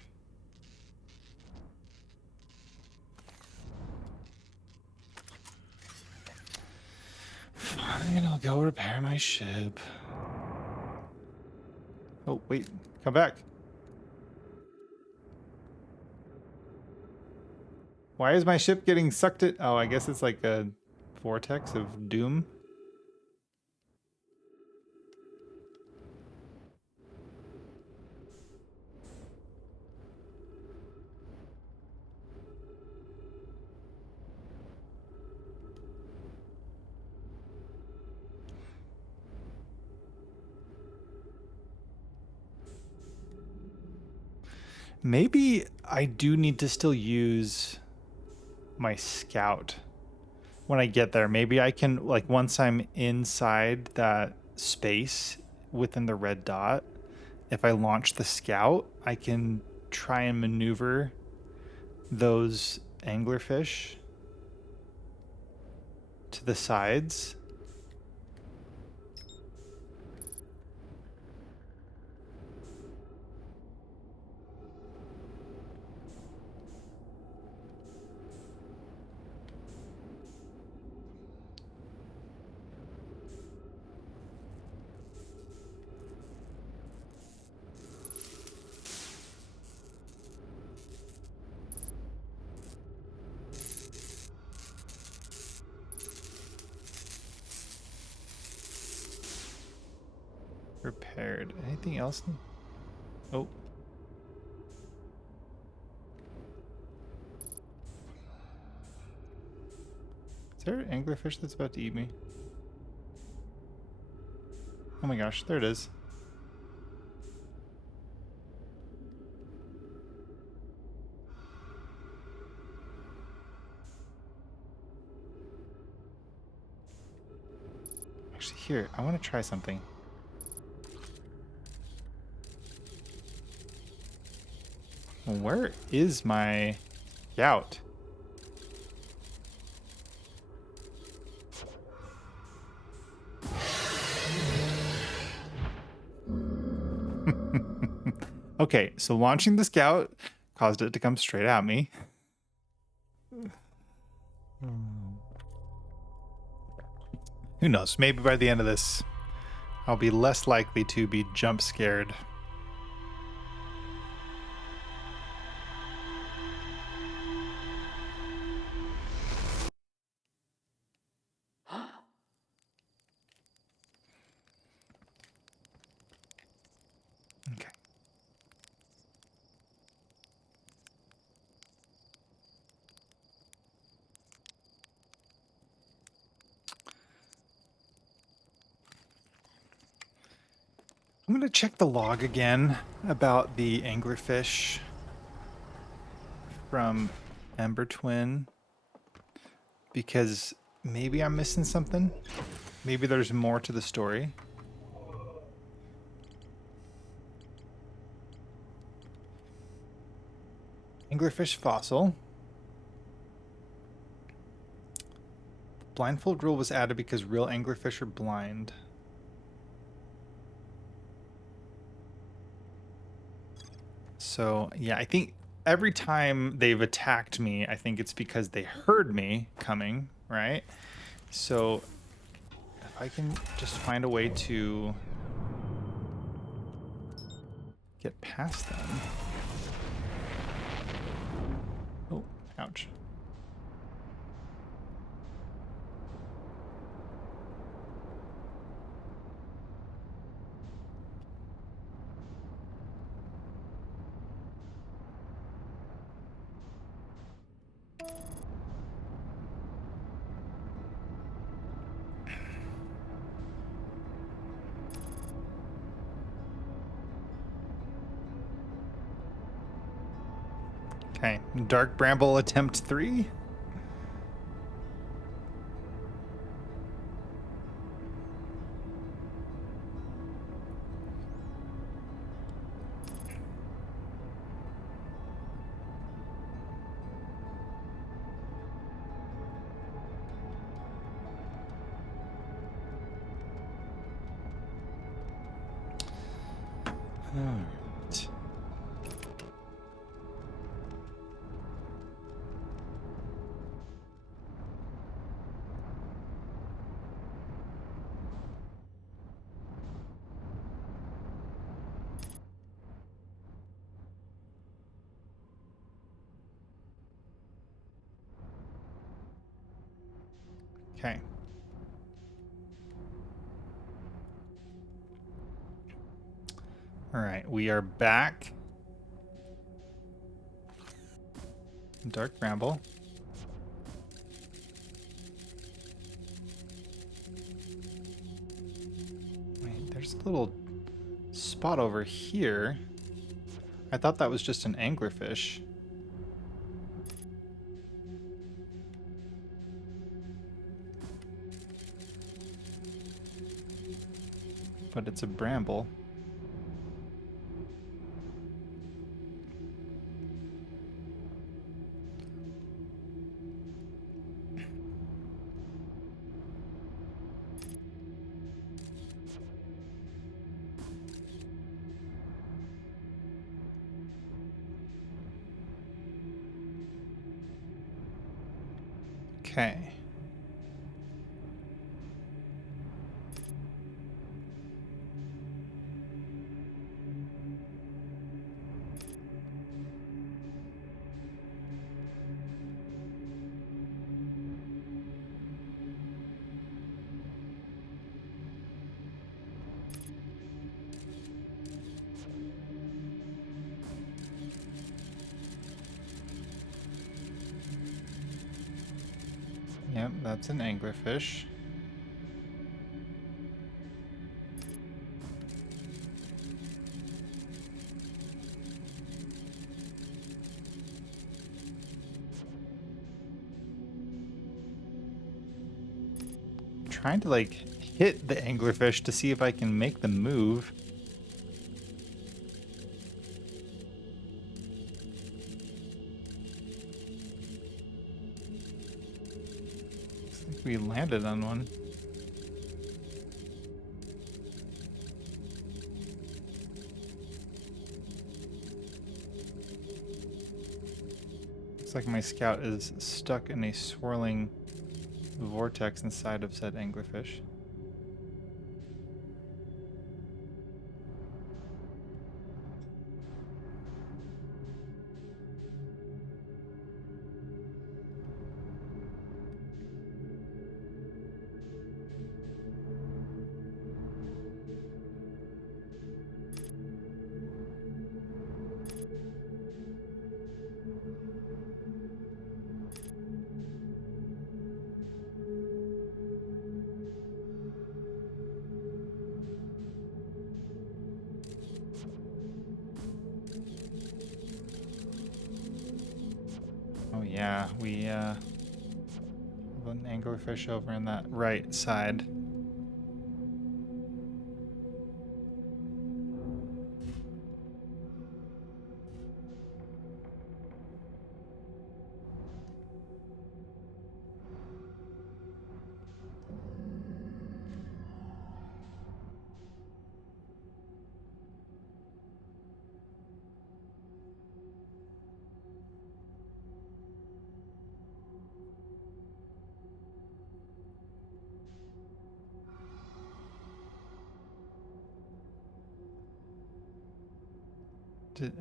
Fine, I'll go repair my ship. Oh, wait. Come back. Why is my ship getting sucked in? Oh, I guess it's like a vortex of doom. Maybe I do need to still use my scout when I get there. Maybe I can, like, once I'm inside that space within the red dot, if I launch the scout, I can try and maneuver those anglerfish to the sides. Repaired. Anything else? Oh. Is there an anglerfish that's about to eat me? Oh my gosh, there it is. Actually, here, I want to try something. Where is my scout? Okay, so launching the scout caused it to come straight at me. Who knows? Maybe by the end of this, I'll be less likely to be jump scared. Okay. I'm going to check the log again about the anglerfish from Ember Twin, because maybe I'm missing something. Maybe there's more to the story. Anglerfish fossil. Blindfold rule was added because real anglerfish are blind. So, yeah, I think every time they've attacked me, I think it's because they heard me coming, right? So, if I can just find a way to get past them. Oh, ouch. Okay, Dark Bramble attempt 3. All right. Okay. All right, we are back. Dark Bramble. Wait, there's a little spot over here. I thought that was just an anglerfish. But it's a bramble. Okay. Yep, that's an anglerfish. I'm trying to like hit the anglerfish to see if I can make them move. Looks like we landed on one. Looks like my scout is stuck in a swirling vortex inside of said anglerfish. Oh yeah, we have an anglerfish over in that right side.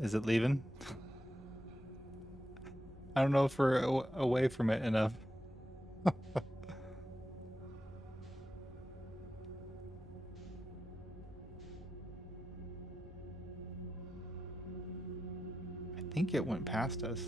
Is it leaving? I don't know if we're away from it enough. I think it went past us.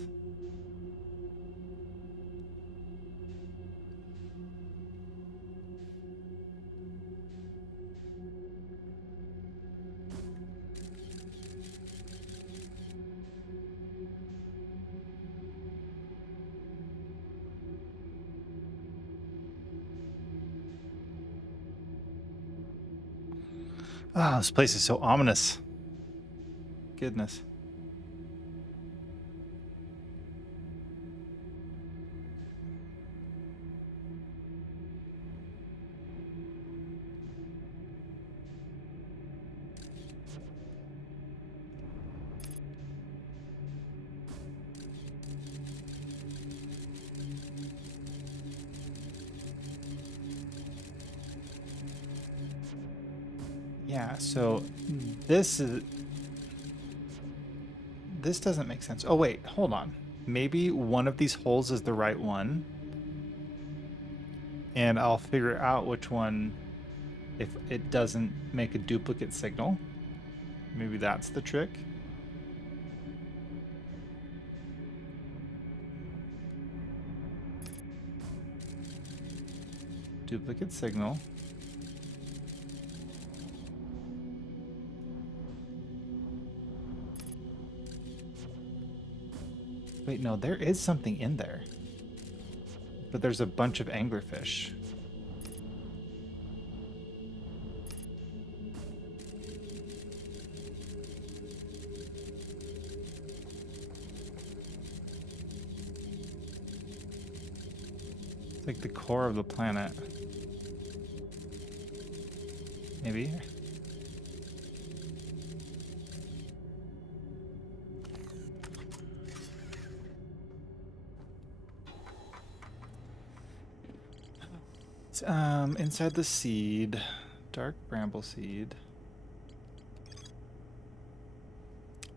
Ah, this place is so ominous. Goodness. Yeah, so this doesn't make sense. Oh wait, hold on. Maybe one of these holes is the right one. And I'll figure out which one if it doesn't make a duplicate signal. Maybe that's the trick. Duplicate signal. Wait, no, there is something in there. But there's a bunch of anglerfish. It's like the core of the planet. Maybe. It's, inside the seed, dark bramble seed.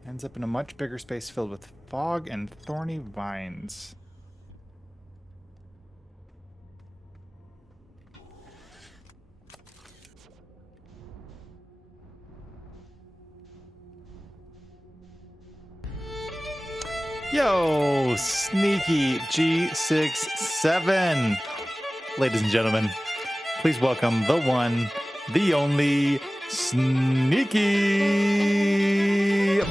Ends up in a much bigger space filled with fog and thorny vines. Yo, sneaky G67. Ladies and gentlemen, please welcome the one, the only Sneaky.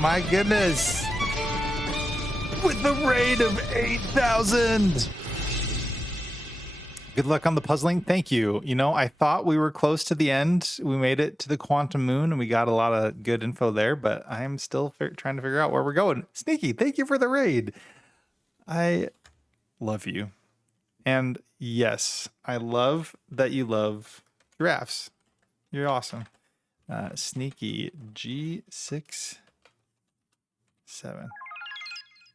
My goodness. With a raid of 8,000. Good luck on the puzzling. Thank you. You know, I thought we were close to the end. We made it to the quantum moon and we got a lot of good info there, but I'm still trying to figure out where we're going. Sneaky, thank you for the raid. I love you. And yes, I love that you love giraffes. You're awesome. Sneaky G67.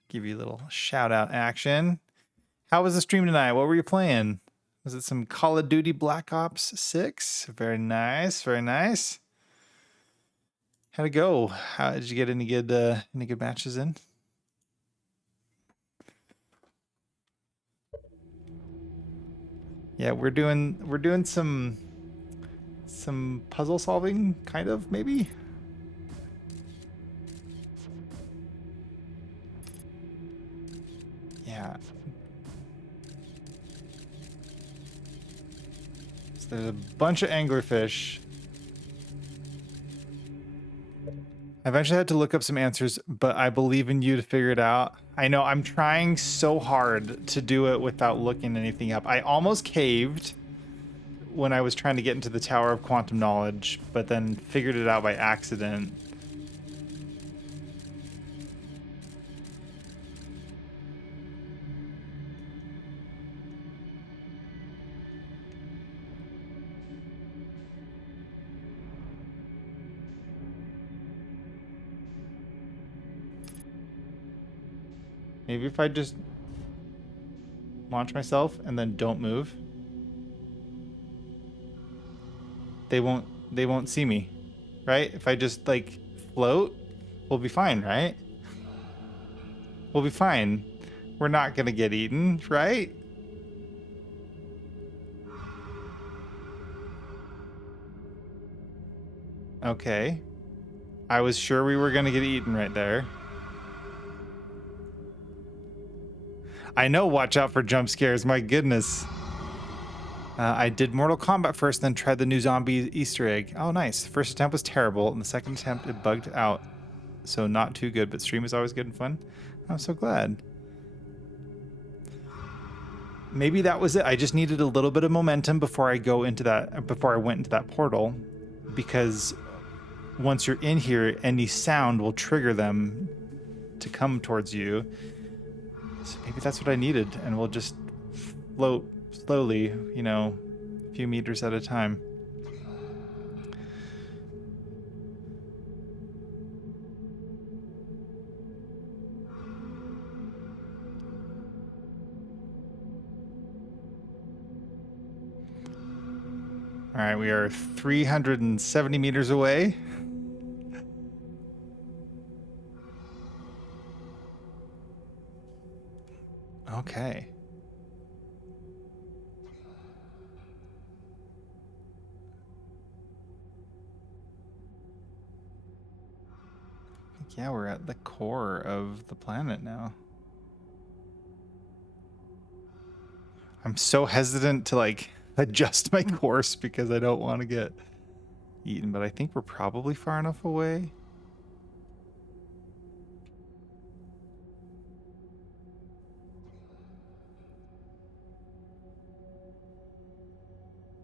Give you a little shout out action. How was the stream tonight? What were you playing? Was it some Call of Duty Black Ops 6? Very nice, very nice. How'd it go? How did you get any good matches in? Yeah, we're doing some puzzle solving, kind of, maybe. Yeah. So there's a bunch of anglerfish. I eventually had to look up some answers, but I believe in you to figure it out. I know I'm trying so hard to do it without looking anything up. I almost caved when I was trying to get into the Tower of Quantum Knowledge, but then figured it out by accident. Maybe if I just launch myself and then don't move, they won't see me, right? If I just like float, we'll be fine, right? We'll be fine. We're not gonna get eaten, right? Okay. I was sure we were gonna get eaten right there. I know, watch out for jump scares, my goodness. I did Mortal Kombat first, then tried the new zombie Easter egg. Oh, nice. First attempt was terrible, and the second attempt it bugged out. So not too good, but stream is always good and fun. I'm so glad. Maybe that was it. I just needed a little bit of momentum before I went into that portal, because once you're in here, any sound will trigger them to come towards you. So maybe that's what I needed, and we'll just float slowly, you know, a few meters at a time. All right, we are 370 meters away. Okay. Yeah, we're at the core of the planet now. I'm so hesitant to like adjust my course because I don't want to get eaten, but I think we're probably far enough away.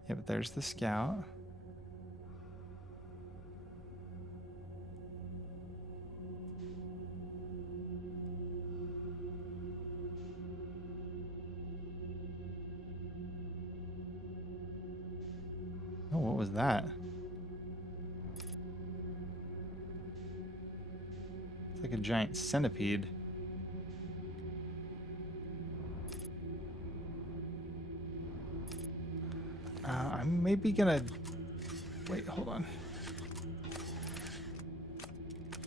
Yeah, but there's the scout. Oh, what was that? It's like a giant centipede. I'm maybe gonna... Wait, hold on.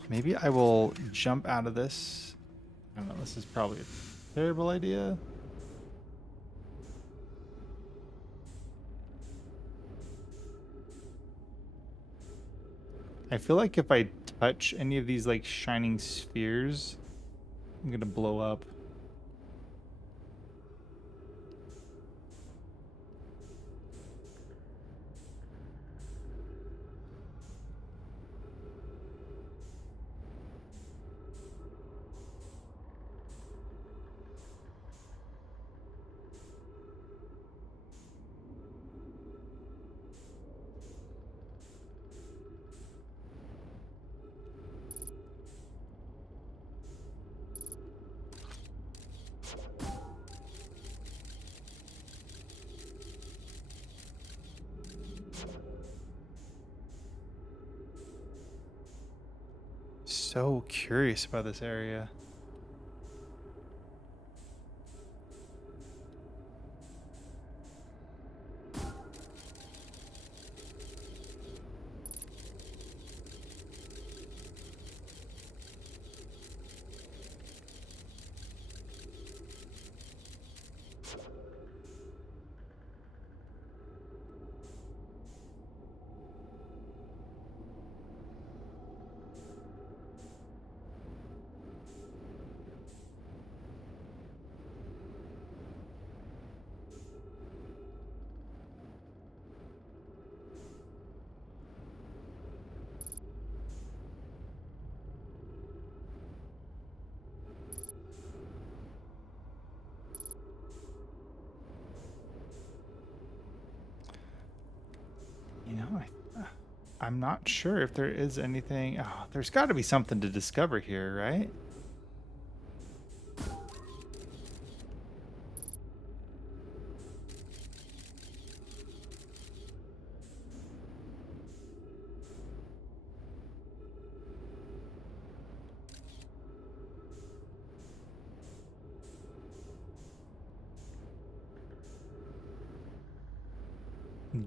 Maybe I will jump out of this. I don't know, this is probably a terrible idea. I feel like if I touch any of these like shining spheres, I'm gonna blow up. So curious about this area. I'm not sure if there is anything. Oh, there's got to be something to discover here, right?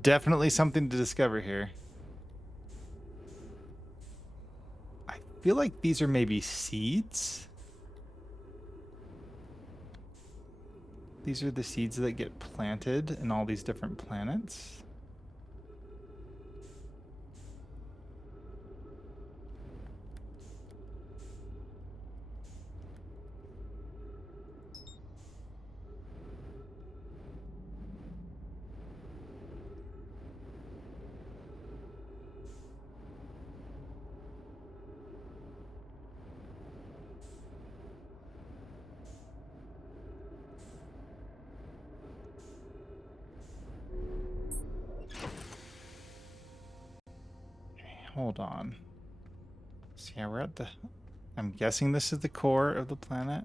Definitely something to discover here. I feel like these are maybe seeds. These are the seeds that get planted in all these different planets. Hold on. So yeah, we're at the... I'm guessing this is the core of the planet.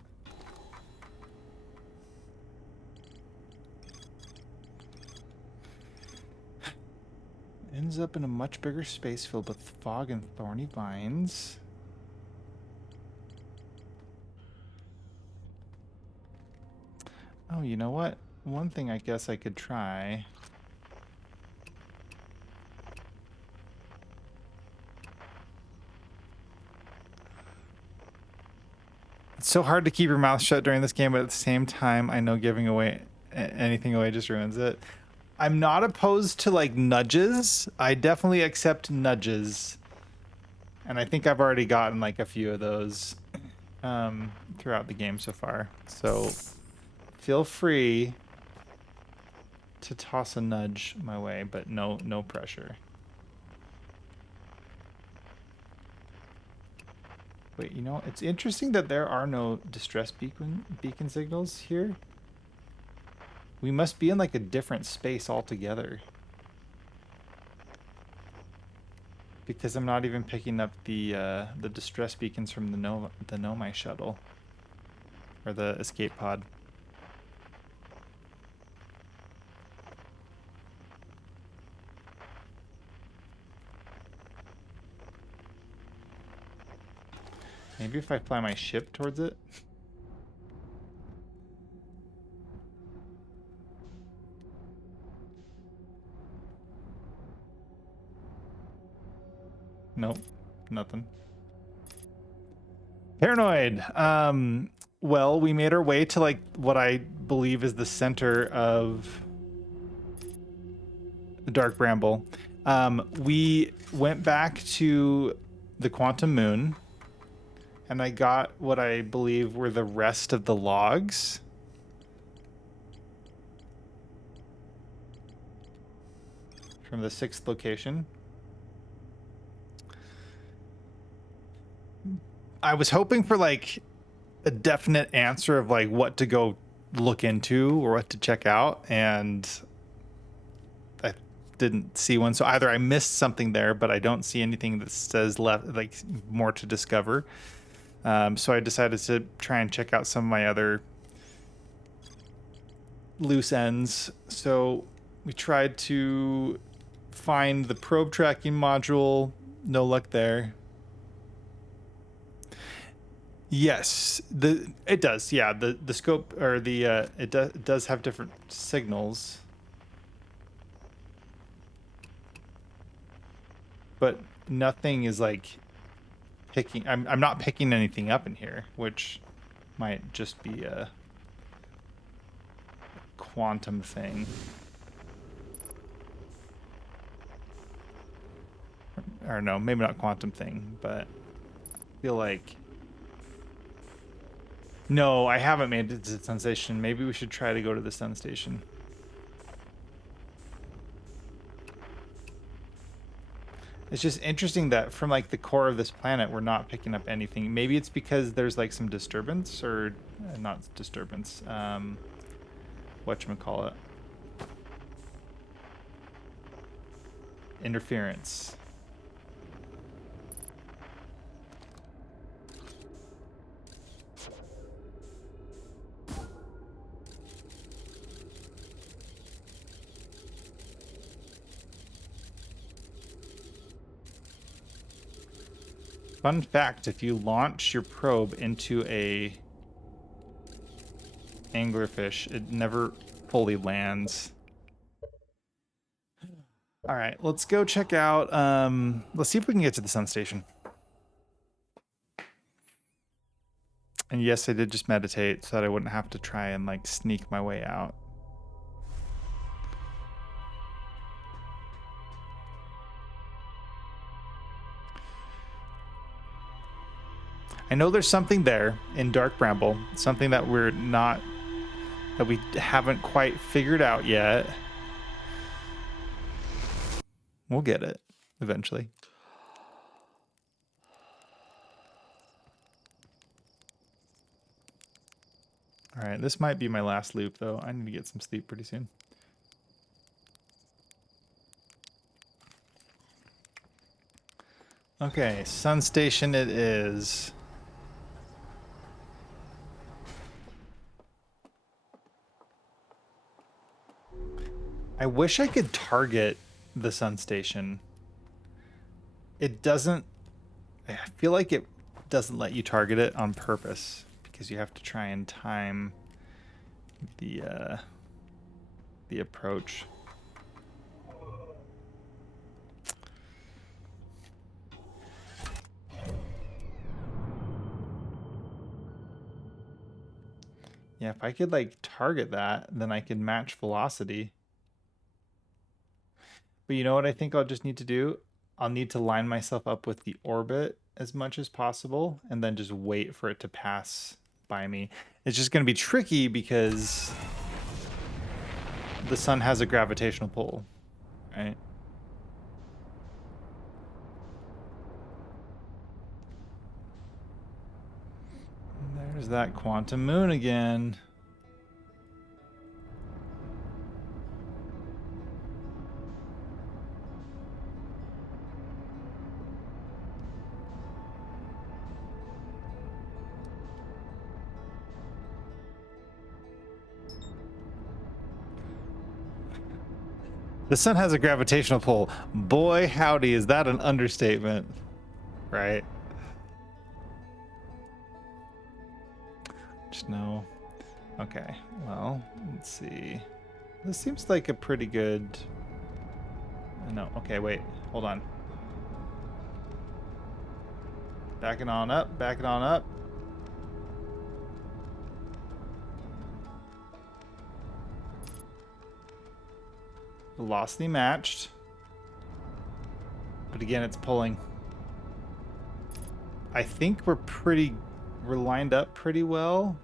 Ends up in a much bigger space filled with fog and thorny vines. Oh, you know what? One thing I guess I could try. It's so hard to keep your mouth shut during this game, but at the same time, I know giving away anything away just ruins it. I'm not opposed to like nudges. I definitely accept nudges. And I think I've already gotten like a few of those throughout the game so far. So feel free to toss a nudge my way, but no pressure. Wait, you know, it's interesting that there are no distress beacon signals here. We must be in like a different space altogether. Because I'm not even picking up the distress beacons from the Nomai shuttle. Or the escape pod. Maybe if I fly my ship towards it? Nope, nothing. Paranoid. Well, we made our way to like what I believe is the center of the Dark Bramble. We went back to the Quantum Moon, and I got what I believe were the rest of the logs. From the 6th location. I was hoping for like a definite answer of like what to go look into or what to check out, and I didn't see one. So either I missed something there, but I don't see anything that says left like more to discover. So I decided to try and check out some of my other loose ends. So we tried to find the probe tracking module. No luck there. Yes, it does. Yeah, the scope or the it does have different signals, but nothing is like picking. I'm not picking anything up in here, which might just be a quantum thing. Or no, maybe not quantum thing, but I feel like... No, I haven't made it to the sun station. Maybe we should try to go to the sun station. It's just interesting that from like the core of this planet, we're not picking up anything. Maybe it's because there's like some disturbance or not disturbance. Whatchamacallit? Interference. Fun fact, if you launch your probe into a anglerfish, it never fully lands. All right, let's go check out, let's see if we can get to the sun station. And yes, I did just meditate so that I wouldn't have to try and like sneak my way out. I know there's something there in Dark Bramble, something that we haven't quite figured out yet. We'll get it eventually. All right, this might be my last loop though. I need to get some sleep pretty soon. Okay, sun station it is. I wish I could target the sun station. It doesn't, I feel like it doesn't let you target it on purpose because you have to try and time the approach. Yeah, if I could like target that, then I could match velocity. But you know what I think I'll just need to do? I'll need to line myself up with the orbit as much as possible and then just wait for it to pass by me. It's just going to be tricky because the sun has a gravitational pull, right? And there's that quantum moon again. The sun has a gravitational pull. Boy, howdy, is that an understatement, right? Just no. Okay, well, let's see. This seems like a pretty good... No, okay, wait, hold on. Backing on up, backing on up. Velocity matched. But again, it's pulling. I think we're lined up pretty well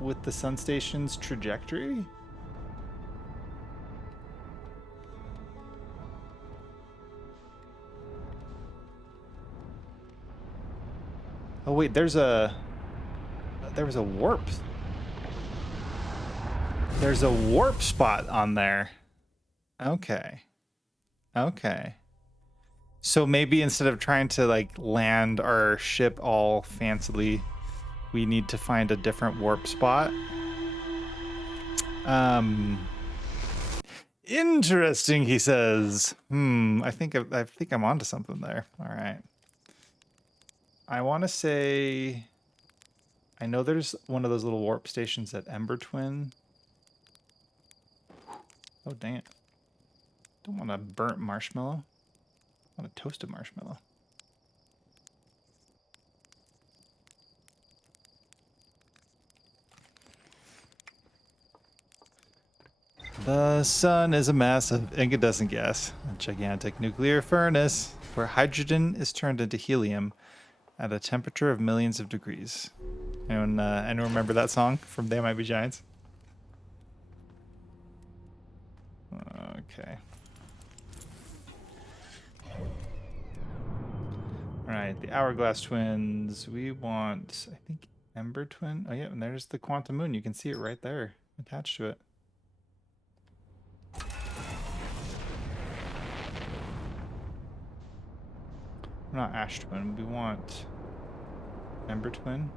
with the sun station's trajectory. Oh wait, there was a warp. There's a warp spot on there. Okay. Okay. So maybe instead of trying to like land our ship all fancily, we need to find a different warp spot. Interesting, he says. I think I'm onto something there. All right. I want to say I know there's one of those little warp stations at Ember Twin. Oh, dang it. Don't want a burnt marshmallow. I want a toasted marshmallow. The sun is a massive incandescent gas, a gigantic nuclear furnace where hydrogen is turned into helium at a temperature of millions of degrees. Anyone remember that song from They Might Be Giants? Okay. All right, the Hourglass Twins. We want, I think, Ember Twin. Oh yeah, and there's the Quantum Moon. You can see it right there, attached to it. Not Ash Twin. We want Ember Twin.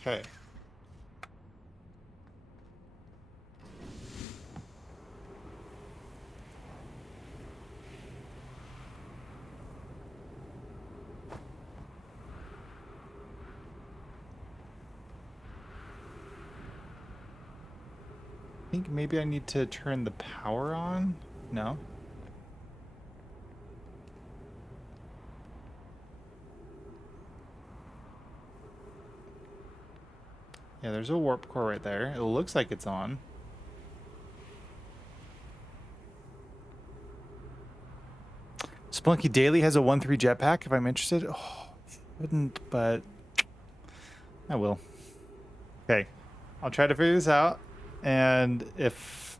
Okay. I think maybe I need to turn the power on. No. Yeah, there's a warp core right there. It looks like it's on. Splunky Daily has a 1-3 jetpack if I'm interested. Oh, wouldn't, but I will. Okay. I'll try to figure this out. And if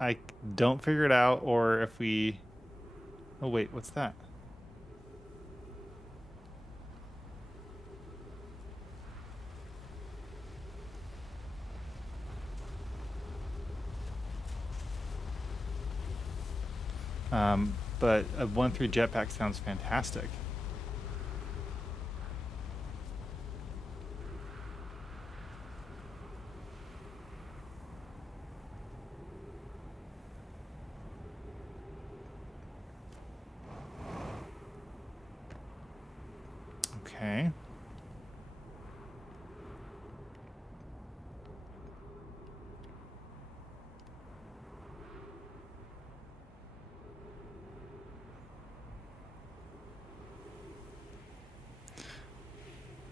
I don't figure it out, or if we... Oh, wait, what's that? But a 1-3 jetpack sounds fantastic. Okay.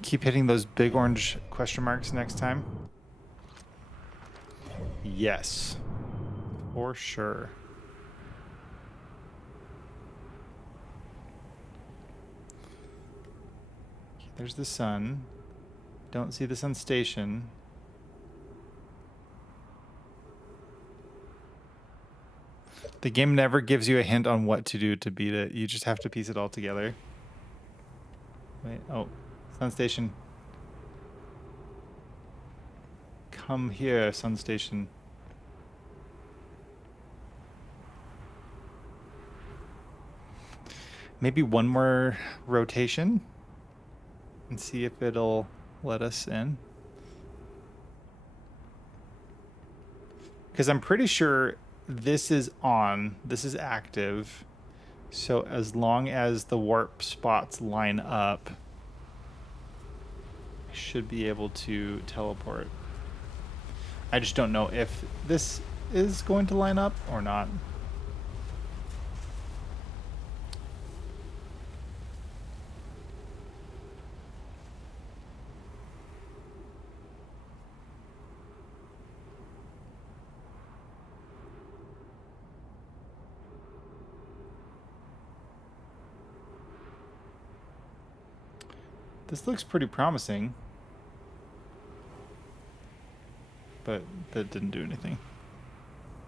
Keep hitting those big orange question marks next time. Yes. For sure. Okay, there's the sun. Don't see the sun station. The game never gives you a hint on what to do to beat it. You just have to piece it all together. Wait, oh, sun station. Come here, sun station. Maybe one more rotation and see if it'll let us in. Because I'm pretty sure this is on, this is active. So as long as the warp spots line up, I should be able to teleport. I just don't know if this is going to line up or not. This looks pretty promising, but that didn't do anything.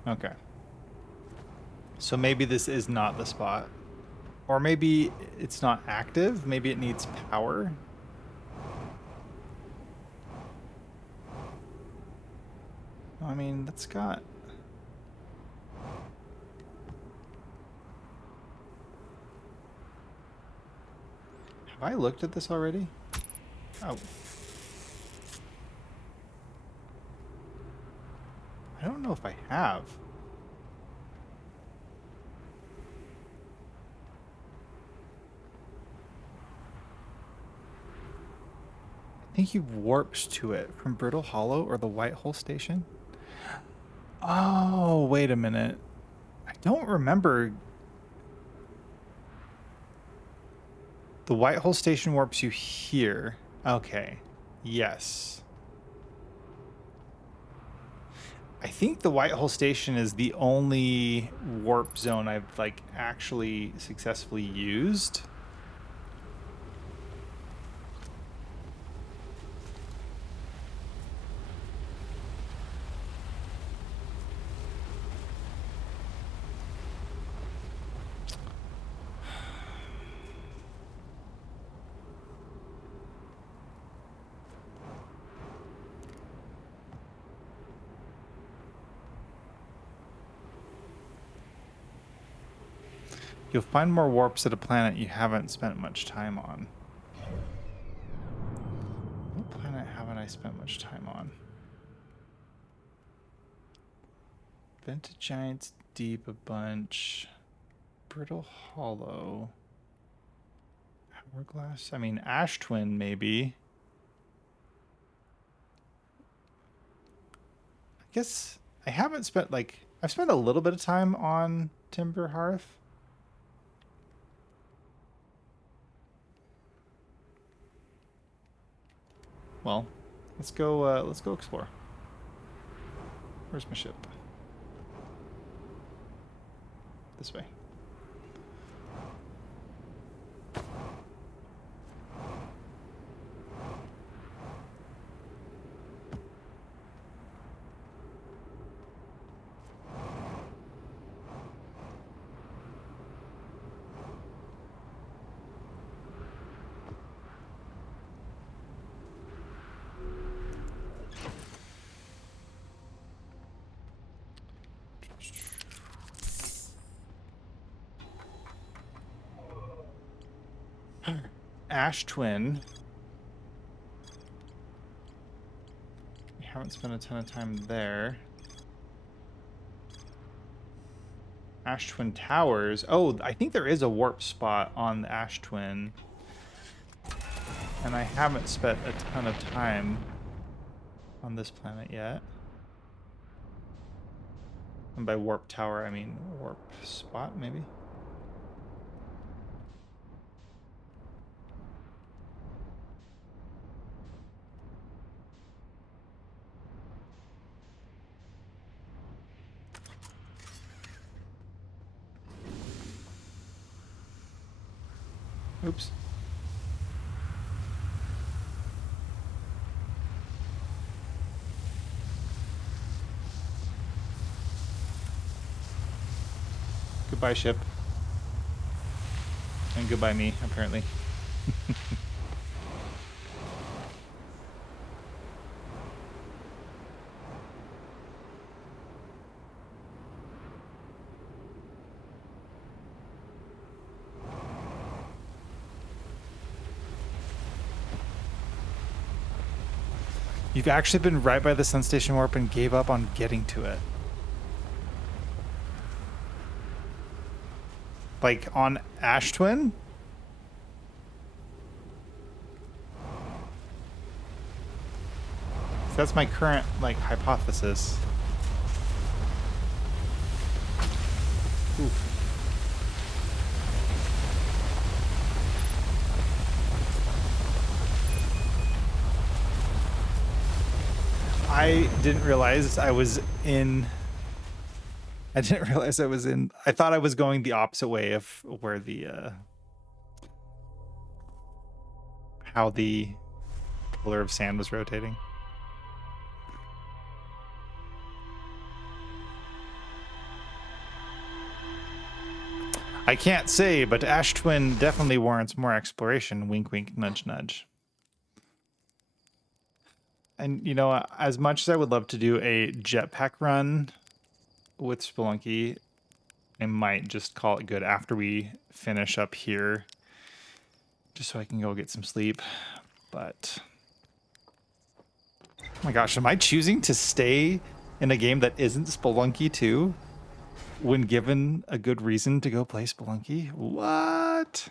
Okay. So maybe this is not the spot. Or maybe it's not active. Maybe it needs power. I mean, that's got... Have I looked at this already? Oh. I don't know if I have. I think he warps to it from Brittle Hollow or the White Hole Station. Oh, wait a minute. I don't remember. The White Hole Station warps you here. Okay. Yes. I think the White Hole Station is the only warp zone I've like actually successfully used. You'll find more warps at a planet you haven't spent much time on. What planet haven't I I spent much time on. Been to Giants Deep a bunch. Brittle Hollow. Hourglass? I mean, Ash Twin, maybe. I guess I haven't spent, like, I've spent a little bit of time on Timber Hearth. Well, let's go explore. Where's my ship? This way. Ash Twin. We haven't spent a ton of time there. Ash Twin Towers. Oh, I think there is a warp spot on the Ash Twin. And I haven't spent a ton of time on this planet yet. And by warp tower, I mean warp spot, maybe? Oops. Goodbye, ship. And goodbye me, apparently. You've actually been right by the Sun Station warp and gave up on getting to it. Like on Ash Twin? So that's my current, like, hypothesis. Oof. I didn't realize I was in... I didn't realize I was in... I thought I was going the opposite way of where the... how the pillar of sand was rotating. I can't say, but Ash Twin definitely warrants more exploration. Wink, wink, nudge, nudge. And, you know, as much as I would love to do a jetpack run with Spelunky, I might just call it good after we finish up here, just so I can go get some sleep. But, oh my gosh, am I choosing to stay in a game that isn't Spelunky 2 when given a good reason to go play Spelunky? What?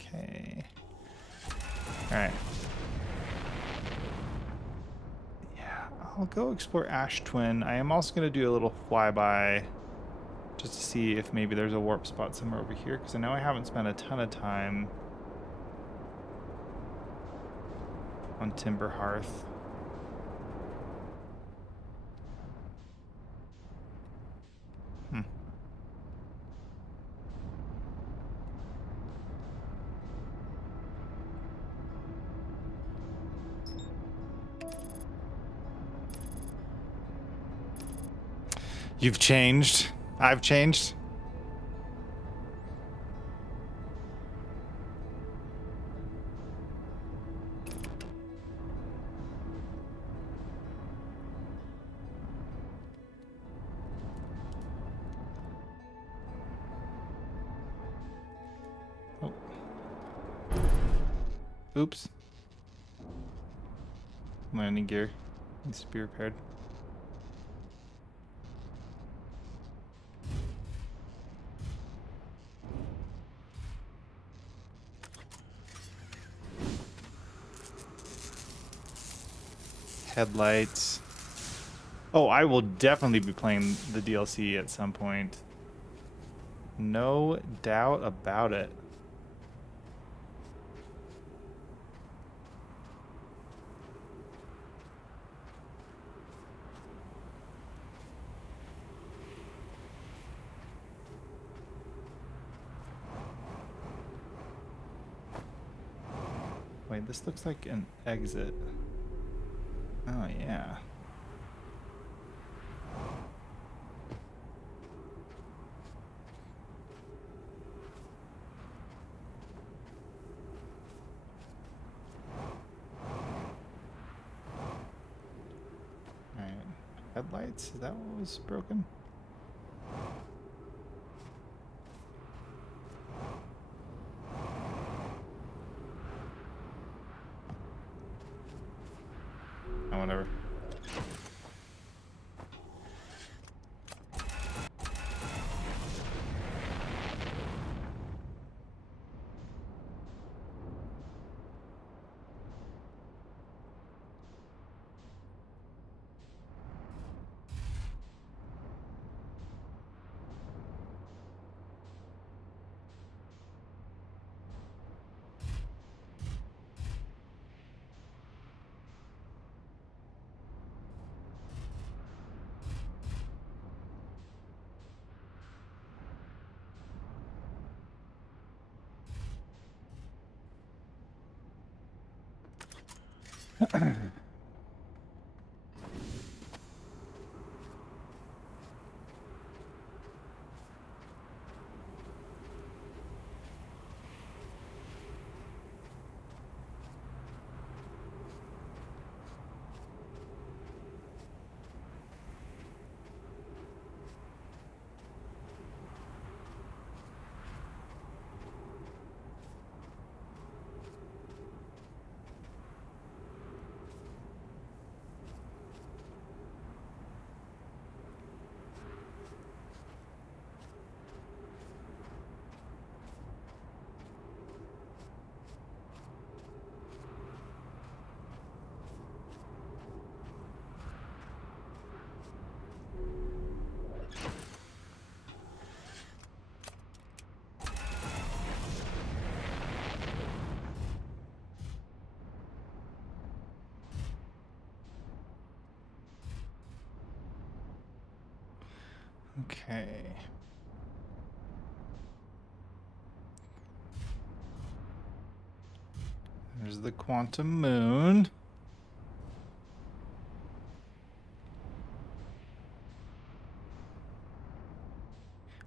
Okay. All right. Yeah, I'll go explore Ash Twin. I am also going to do a little flyby just to see if maybe there's a warp spot somewhere over here, because I know I haven't spent a ton of time on Timber Hearth. You've changed. I've changed. Oops. Landing gear needs to be repaired. Headlights. Oh, I will definitely be playing the DLC at some point. No doubt about it. Wait, this looks like an exit. Oh, yeah. Alright. Headlights? Is that what was broken? Oh, whatever. Okay. There's the quantum moon.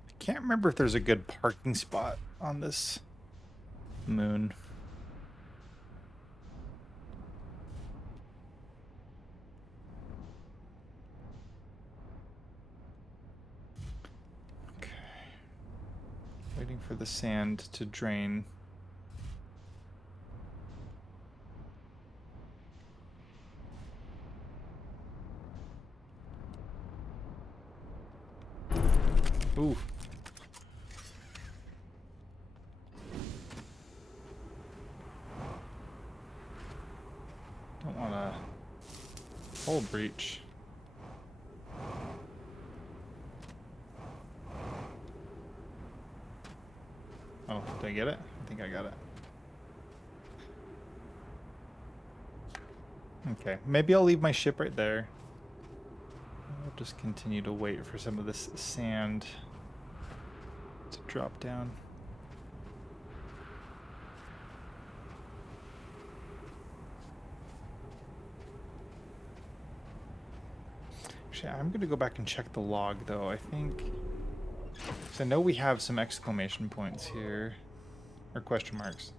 I can't remember if there's a good parking spot on this moon. Okay. Waiting for the sand to drain. Ooh. Don't want a hull breach. Oh, did I get it? I think I got it. Okay, maybe I'll leave my ship right there. I'll just continue to wait for some of this sand to drop down. Actually, I'm going to go back and check the log, though. I think... So I know we have some exclamation points here. Or question marks.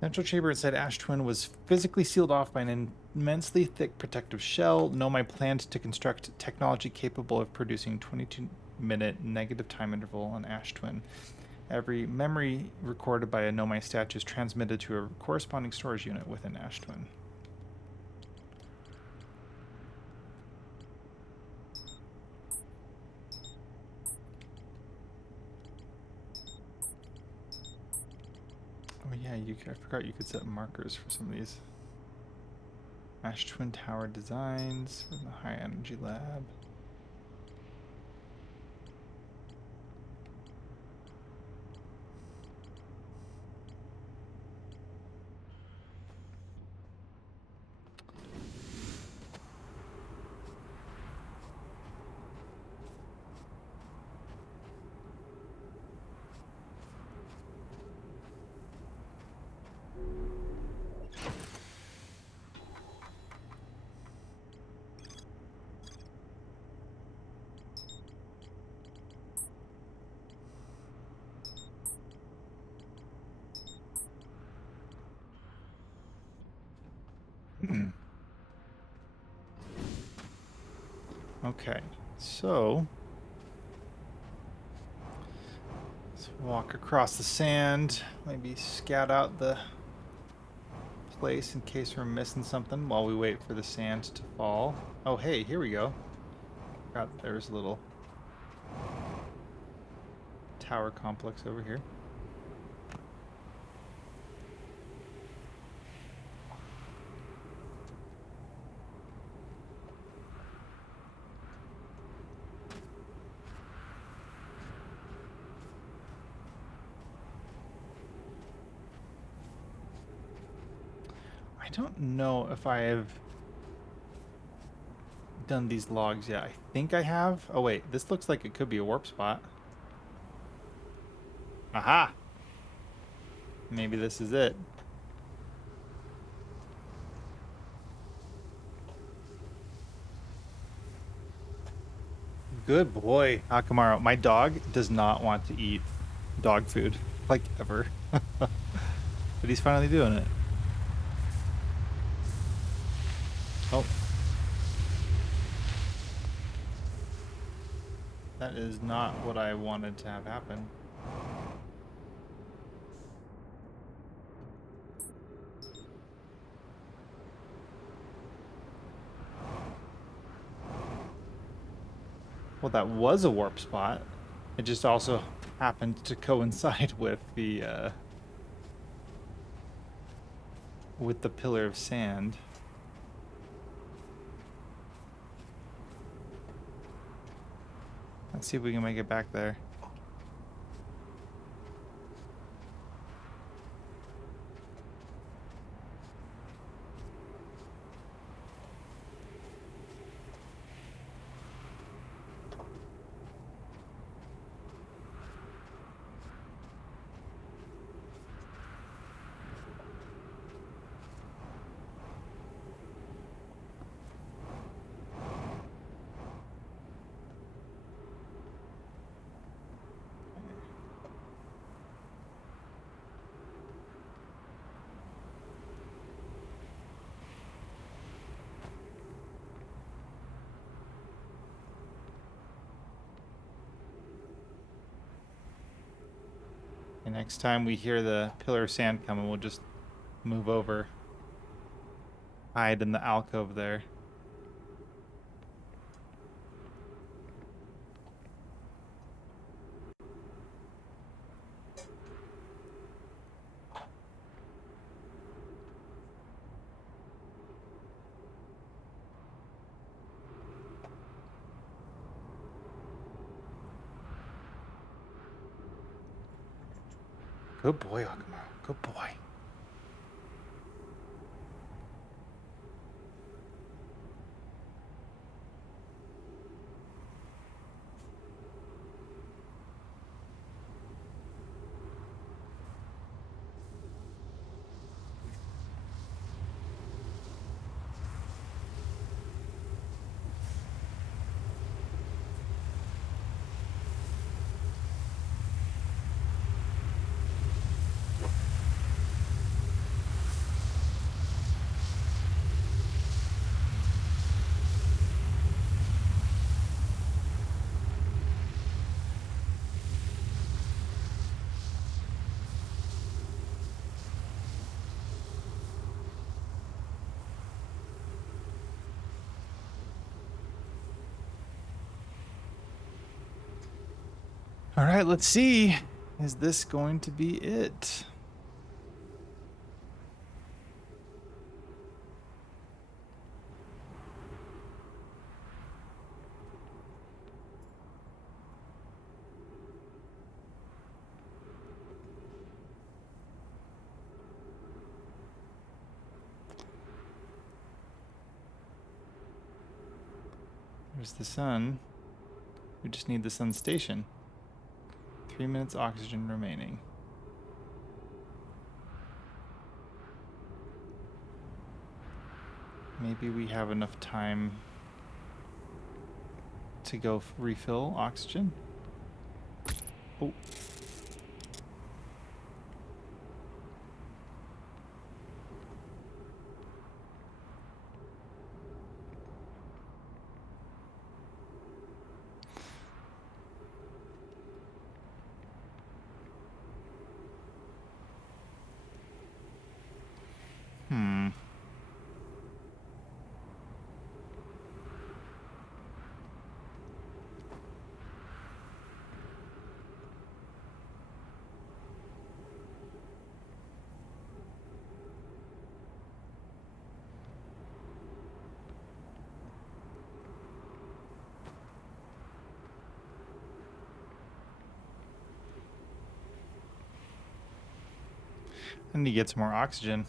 Central chamber inside Ash Twin was physically sealed off by an immensely thick protective shell. Nomai planned to construct technology capable of producing 22-minute negative time interval on Ash Twin. Every memory recorded by a Nomai statue is transmitted to a corresponding storage unit within Ash Twin. Oh yeah, I forgot you could set markers for some of these. Ash Twin Tower designs from the High Energy Lab. Okay, so let's walk across the sand, maybe scout out the place in case we're missing something while we wait for the sand to fall. Oh, hey, here we go. There's a little tower complex over here. I don't know if I have done these logs yet. I think I have. Oh wait, this looks like it could be a warp spot. Aha! Maybe this is it. Good boy, Akamaru. My dog does not want to eat dog food, like ever. But he's finally doing it. Oh. That is not what I wanted to have happen. Well, that was a warp spot. It just also happened to coincide with the pillar of sand. Let's see if we can make it back there. And next time we hear the pillar of sand coming, we'll just move over. Hide in the alcove there. Good boy, Akamaru. Good boy. All right, let's see. Is this going to be it? There's the sun. We just need the sun station. 3 minutes oxygen remaining. Maybe we have enough time to go refill oxygen. Oh. I need to get some more oxygen.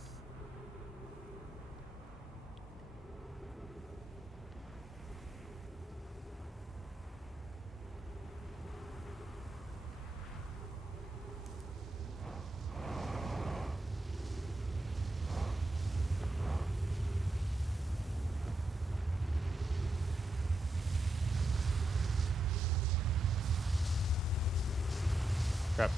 Crap.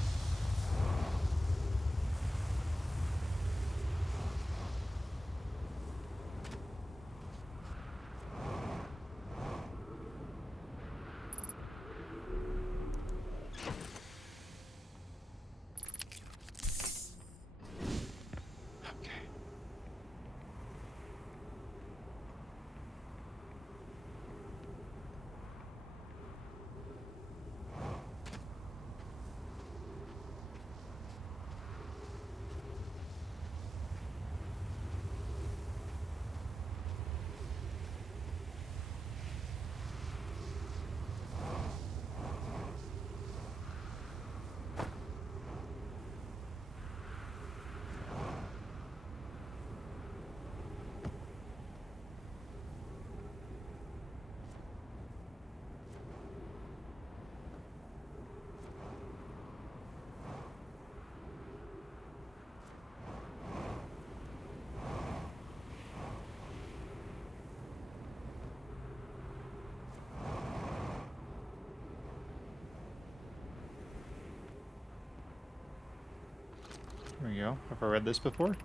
There we go. Have I read this before?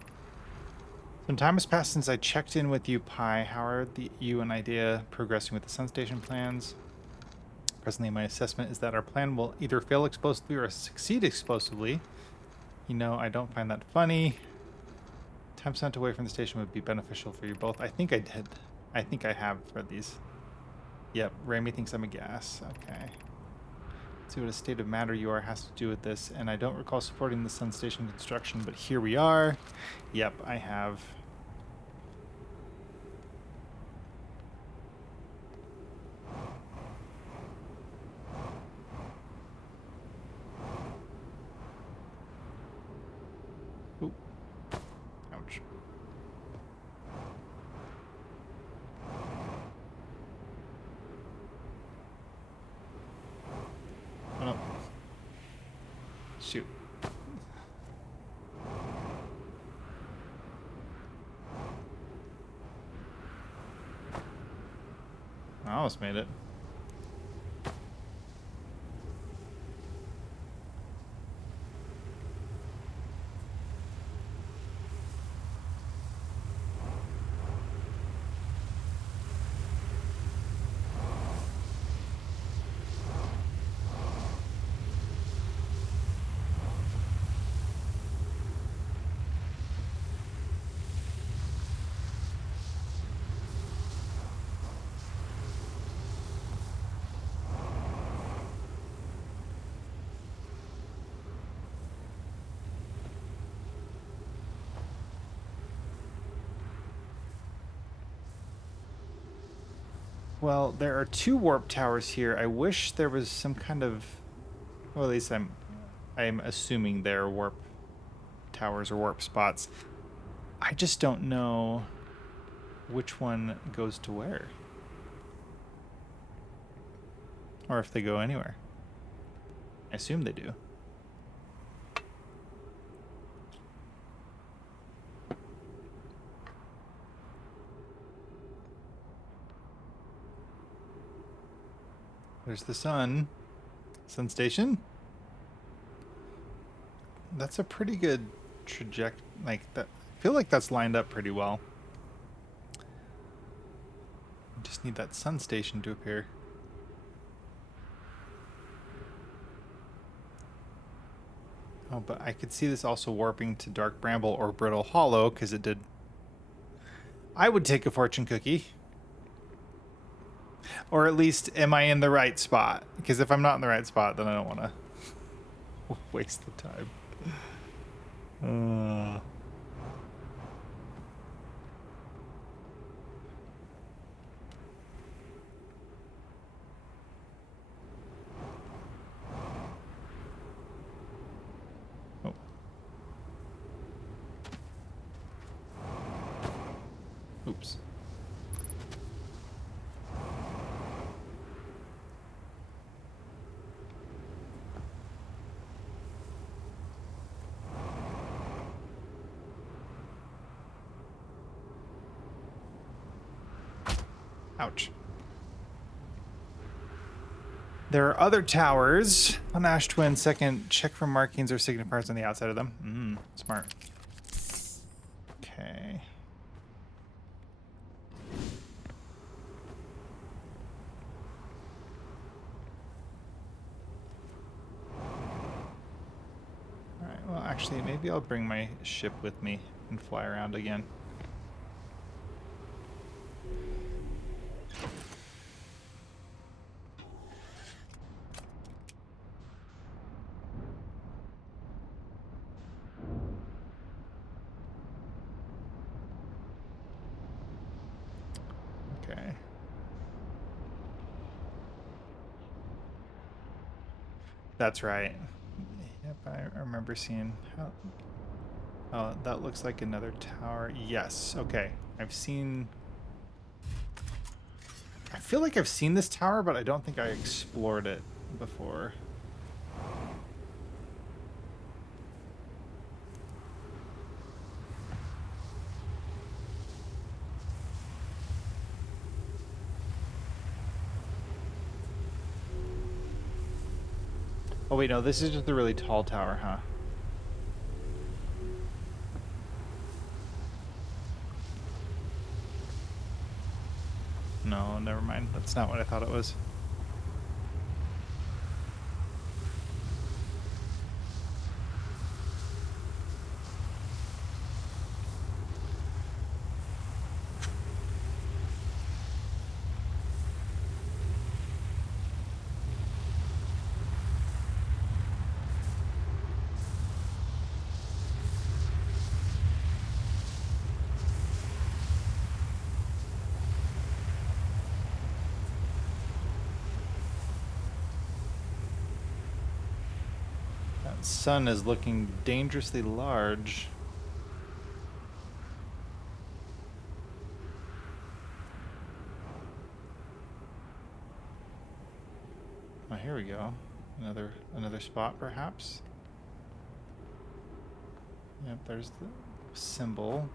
Some time has passed since I checked in with you, Pi. How are you and Idea progressing with the sun station plans? Presently, my assessment is that our plan will either fail explosively or succeed explosively. You know, I don't find that funny. Time spent away from the station would be beneficial for you both. I think I did. I think I have read these. Yep, Rami thinks I'm a gas. Okay. Let's see what a state of matter you are has to do with this. And I don't recall supporting the sun station construction, but here we are. Yep, I have. Ooh. Ouch. Oh no. Shoot. I almost made it. Well, there are 2 warp towers here. I wish there was some kind of, well, at least I'm assuming they're warp towers or warp spots. I just don't know which one goes to where. Or if they go anywhere. I assume they do. There's the sun. Sun station. That's a pretty good trajectory. Like that. I feel like that's lined up pretty well. Just need that sun station to appear. Oh, but I could see this also warping to Dark Bramble or Brittle Hollow because it did. I would take a fortune cookie. Or at least, am I in the right spot? Because if I'm not in the right spot, then I don't want to waste the time. Oh. Oops. Ouch. There are other towers on Ash Twin. Second, check for markings or signifiers on the outside of them. Smart. Okay. Alright, well, actually, maybe I'll bring my ship with me and fly around again. Okay. That's right. Yep, I remember seeing how... Oh, that looks like another tower. Yes, okay. I've seen... I feel like I've seen this tower, but I don't think I explored it before. Oh wait, no, this is just a really tall tower, huh? No, never mind. That's not what I thought it was. That sun is looking dangerously large. Oh, here we go. Another spot, perhaps. Yep, there's the symbol.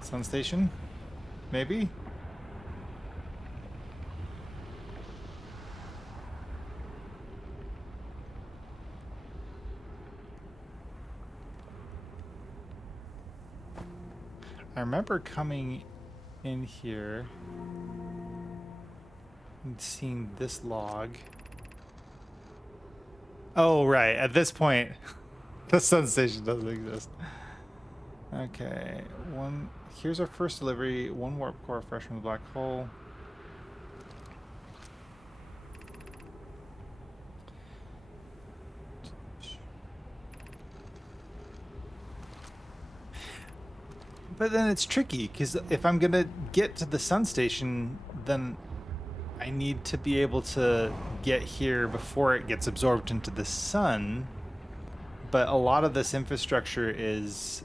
Sun station? Maybe? I remember coming in here and seeing this log. Oh, right. At this point, the sun station doesn't exist. Okay, here's our first delivery. 1 warp core fresh from the black hole. But then it's tricky, because if I'm going to get to the sun station, then I need to be able to get here before it gets absorbed into the sun. But a lot of this infrastructure is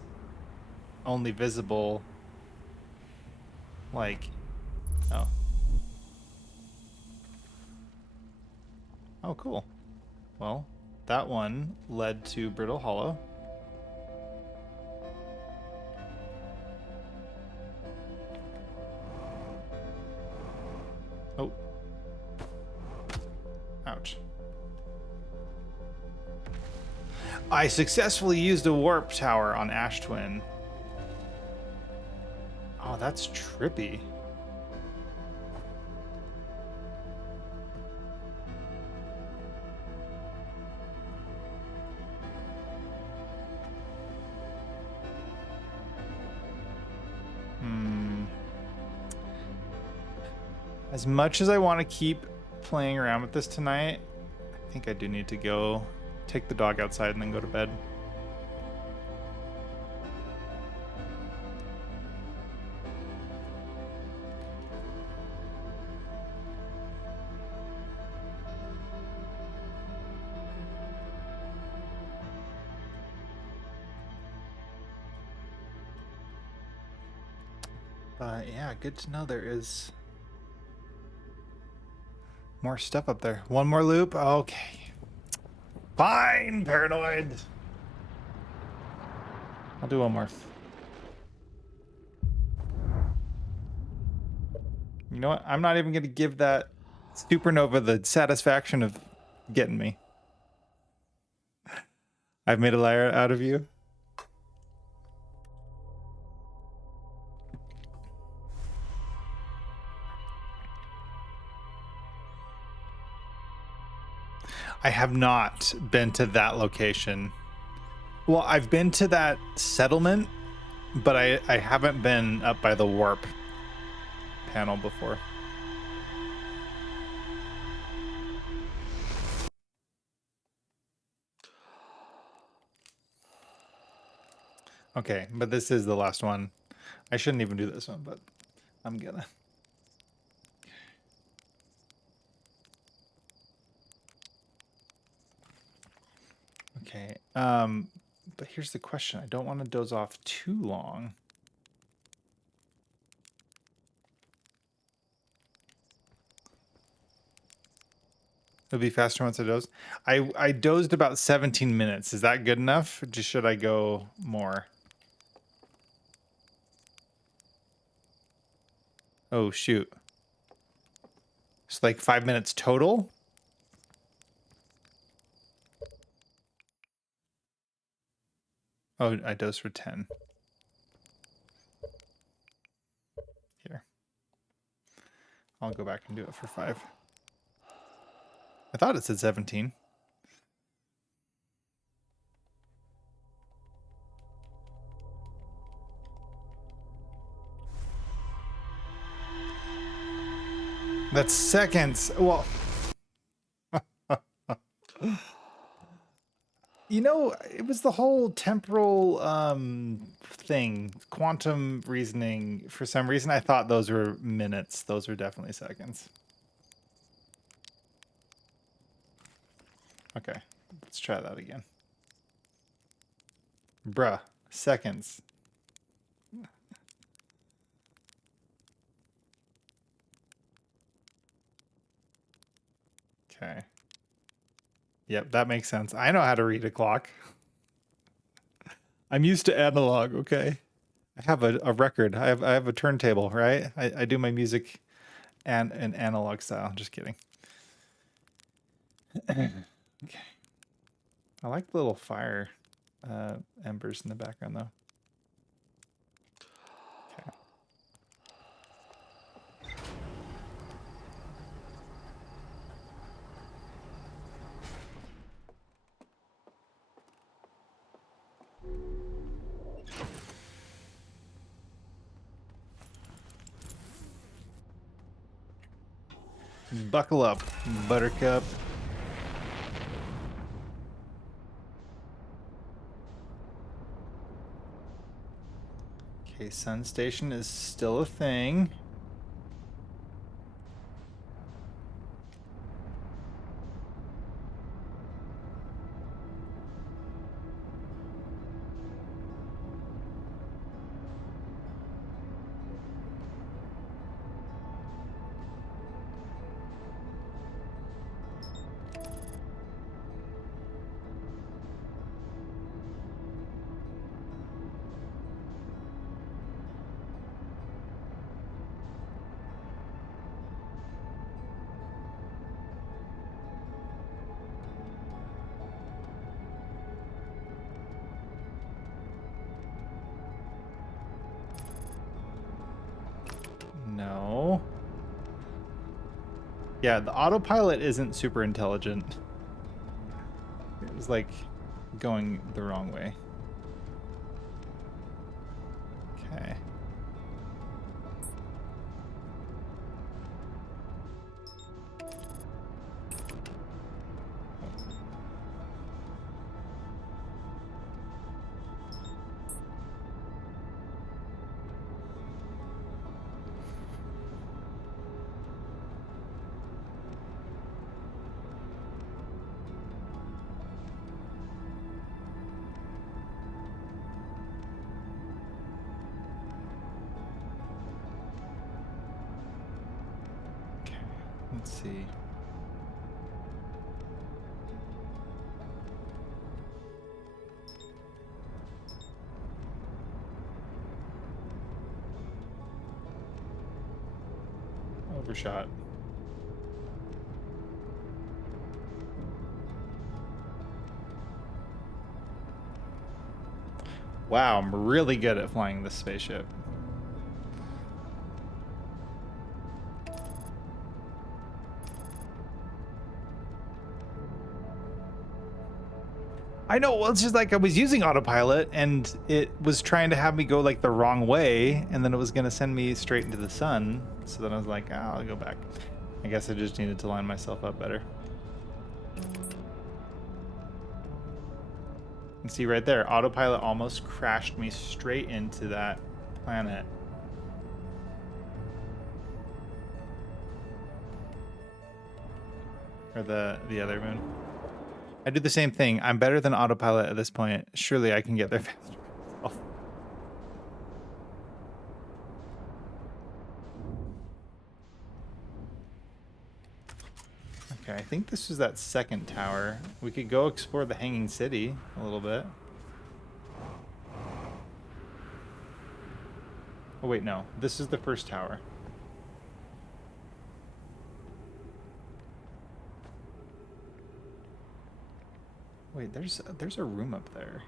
only visible, like, oh. Oh, cool. Well, that one led to Brittle Hollow. Oh. Ouch. I successfully used a warp tower on Ash Twin. Oh, that's trippy. As much as I want to keep playing around with this tonight, I think I do need to go take the dog outside and then go to bed. But yeah, good to know there is more stuff up there. One more loop? Okay. Fine, paranoid. I'll do one more. You know what? I'm not even going to give that supernova the satisfaction of getting me. I've made a liar out of you. I have not been to that location. Well, I've been to that settlement, but I haven't been up by the warp panel before. Okay, but this is the last one. I shouldn't even do this one, but I'm gonna. Okay, but here's the question. I don't want to doze off too long. It'll be faster once I doze. I dozed about 17 minutes. Is that good enough? Or just should I go more? Oh, shoot. It's like 5 minutes total? Oh, I dosed for 10. Here. I'll go back and do it for 5. I thought it said 17. That's seconds. Well, you know, it was the whole temporal thing, quantum reasoning. For some reason, I thought those were minutes. Those are definitely seconds. Okay, let's try that again. Bruh, seconds. Okay. Yep, that makes sense. I know how to read a clock. I'm used to analog, okay? I have a record. I have a turntable, right? I do my music and in analog style. Just kidding. Okay. I like the little fire embers in the background though. Okay. Buckle up, Buttercup. Okay, Sun Station is still a thing. No. Yeah, the autopilot isn't super intelligent. It was like going the wrong way. Okay. Let's see. Overshot. Wow, I'm really good at flying this spaceship. I know, well, it's just like I was using autopilot and it was trying to have me go like the wrong way, and then it was going to send me straight into the sun. So then I was like, oh, I'll go back. I guess I just needed to line myself up better. And see right there, autopilot almost crashed me straight into that planet. Or the other moon. I do the same thing. I'm better than autopilot at this point. Surely I can get there faster myself. Okay, I think this is that second tower. We could go explore the Hanging City a little bit. Oh wait, no. This is the first tower. Wait, there's a room up there.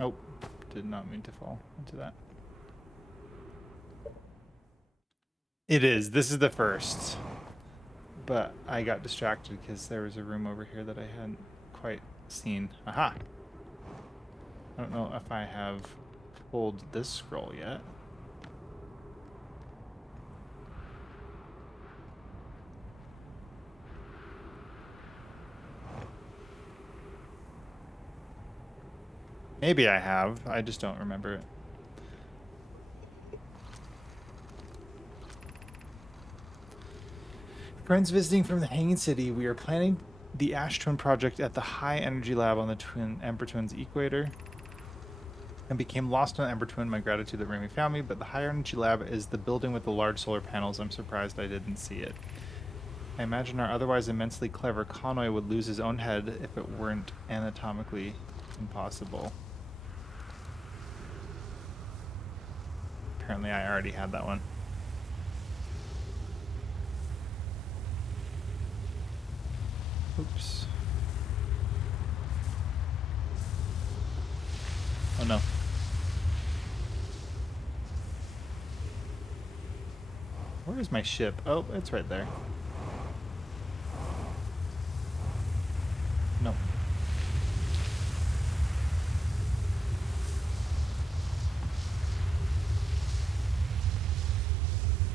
Oh, did not mean to fall into that. It is. This is the first. But I got distracted because there was a room over here that I hadn't quite seen. Aha! I don't know if I have pulled this scroll yet. Maybe I have. I just don't remember it. Friends visiting from the Hanging City, we are planning the Ash Twin project at the High Energy Lab on the Ember Twin's equator. And became lost on Ember Twin. My gratitude that Remy found me, but the High Energy Lab is the building with the large solar panels. I'm surprised I didn't see it. I imagine our otherwise immensely clever Conway would lose his own head if it weren't anatomically impossible. Apparently I already had that one. Oops. Oh no. Where is my ship? Oh, it's right there. Nope.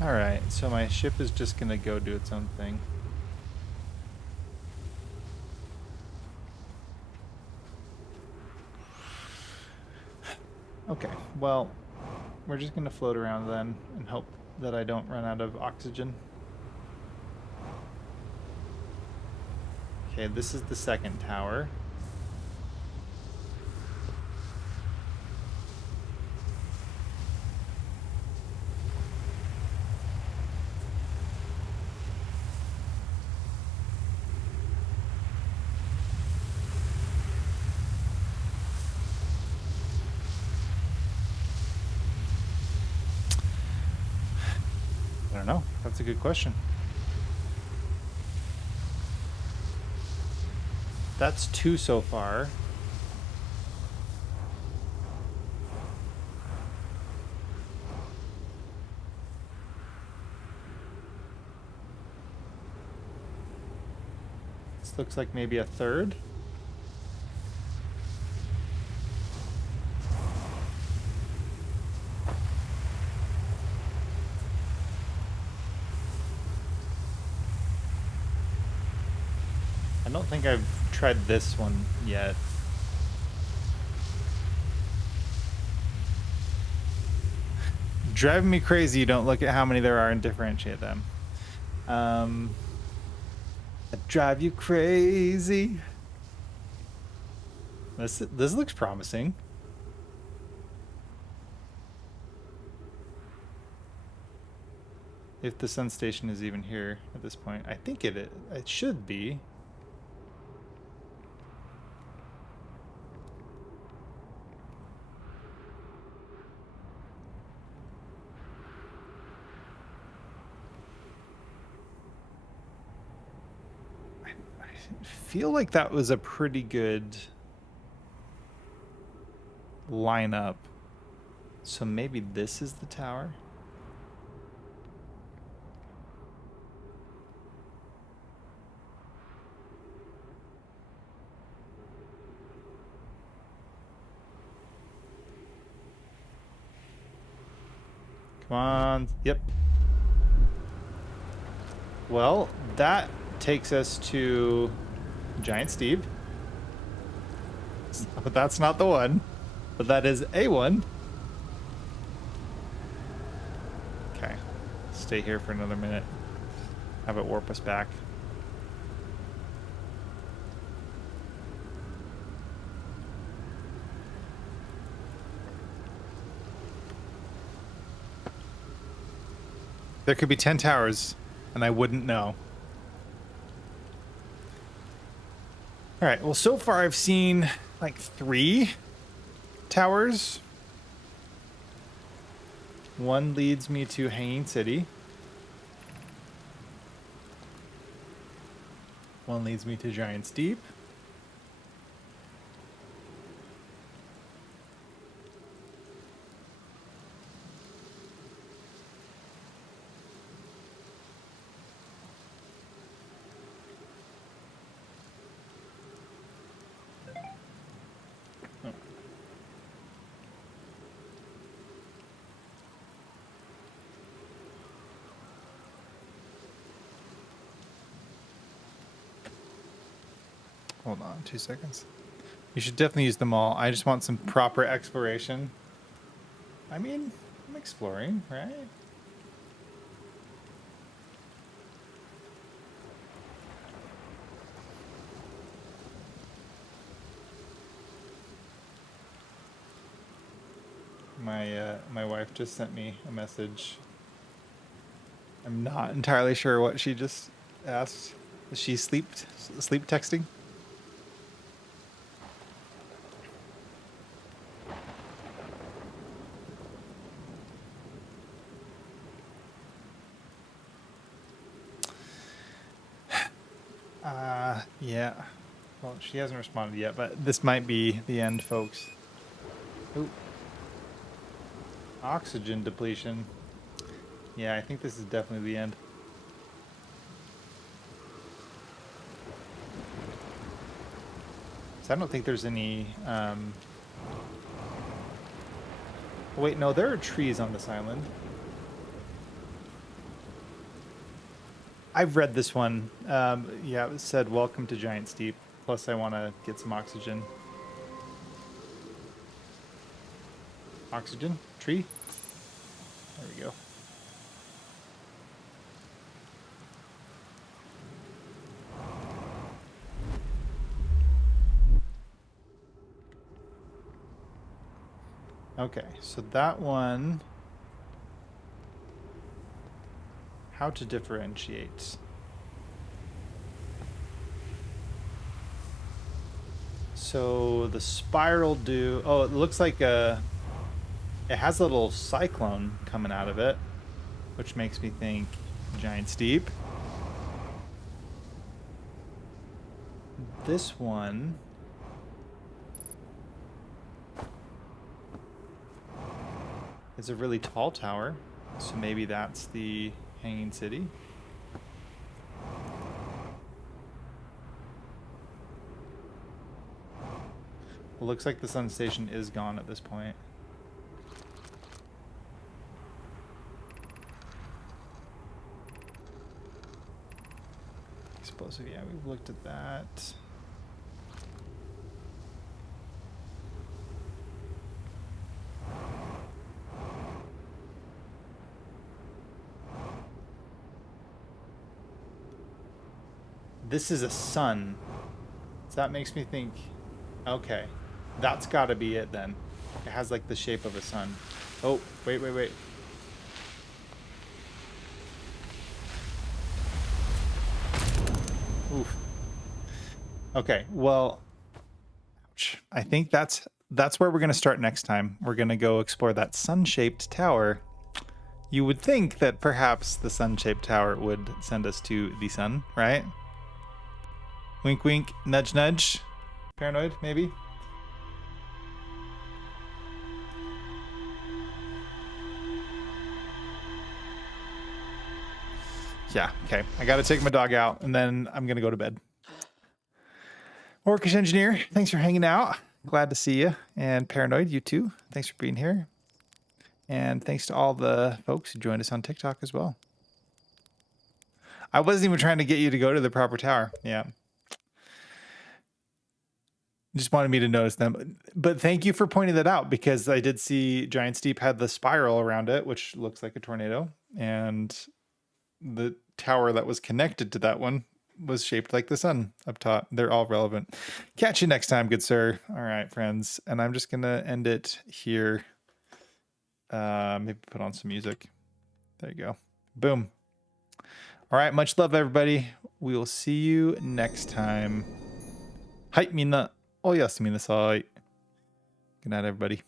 All right, so my ship is just gonna go do its own thing. Okay, well, we're just gonna float around then and hope that I don't run out of oxygen. Okay, this is the second tower. I don't know. That's a good question. That's 2 so far. This looks like maybe a third. I don't think I've tried this one yet. Driving me crazy, you don't look at how many there are and differentiate them. I drive you crazy. This looks promising. If the sun station is even here at this point. I think it should be. I feel like that was a pretty good lineup. So maybe this is the tower? Come on. Yep. Well, that takes us to Giant Steve. But that's not the one. But that is a one. Okay. Stay here for another minute. Have it warp us back. There could be 10 towers, and I wouldn't know. All right, well, so far I've seen like 3 towers. One leads me to Hanging City. One leads me to Giant's Deep. Hold on 2 seconds. You should definitely use them all. I just want some proper exploration. I mean, I'm exploring, right? My wife just sent me a message. I'm not entirely sure what she just asked. Is she sleep texting? Yeah. Well, she hasn't responded yet, but this might be the end, folks. Ooh. Oxygen depletion. Yeah, I think this is definitely the end. So I don't think there's any... Wait, no, there are trees on this island. I've read this one. Yeah, it said, welcome to Giant Steep. Plus, I want to get some oxygen. Oxygen? Tree? There we go. Okay, so that one... How to differentiate. So the spiral do... Oh, it looks like it has a little cyclone coming out of it, which makes me think Giant Steep. This one... is a really tall tower, so maybe that's the Hanging City. It looks like the sun station is gone at this point. Explosive, yeah, we've looked at that. This is a sun. So that makes me think, okay, that's got to be it then. It has like the shape of a sun. Oh, wait. Oof. Okay, well, ouch. I think that's where we're going to start next time. We're going to go explore that sun-shaped tower. You would think that perhaps the sun-shaped tower would send us to the sun, right? Wink, wink, nudge, nudge. Paranoid, maybe? Yeah, okay. I got to take my dog out, and then I'm going to go to bed. Orcish Engineer, thanks for hanging out. Glad to see you. And Paranoid, you too. Thanks for being here. And thanks to all the folks who joined us on TikTok as well. I wasn't even trying to get you to go to the proper tower. Yeah. Just wanted me to notice them. But thank you for pointing that out, because I did see Giant Steep had the spiral around it, which looks like a tornado. And the tower that was connected to that one was shaped like the sun up top. They're all relevant. Catch you next time, good sir. All right, friends. And I'm just going to end it here. Maybe put on some music. There you go. Boom. All right. Much love, everybody. We will see you next time. Hi, mina. おやすみなさい。Good night, everybody.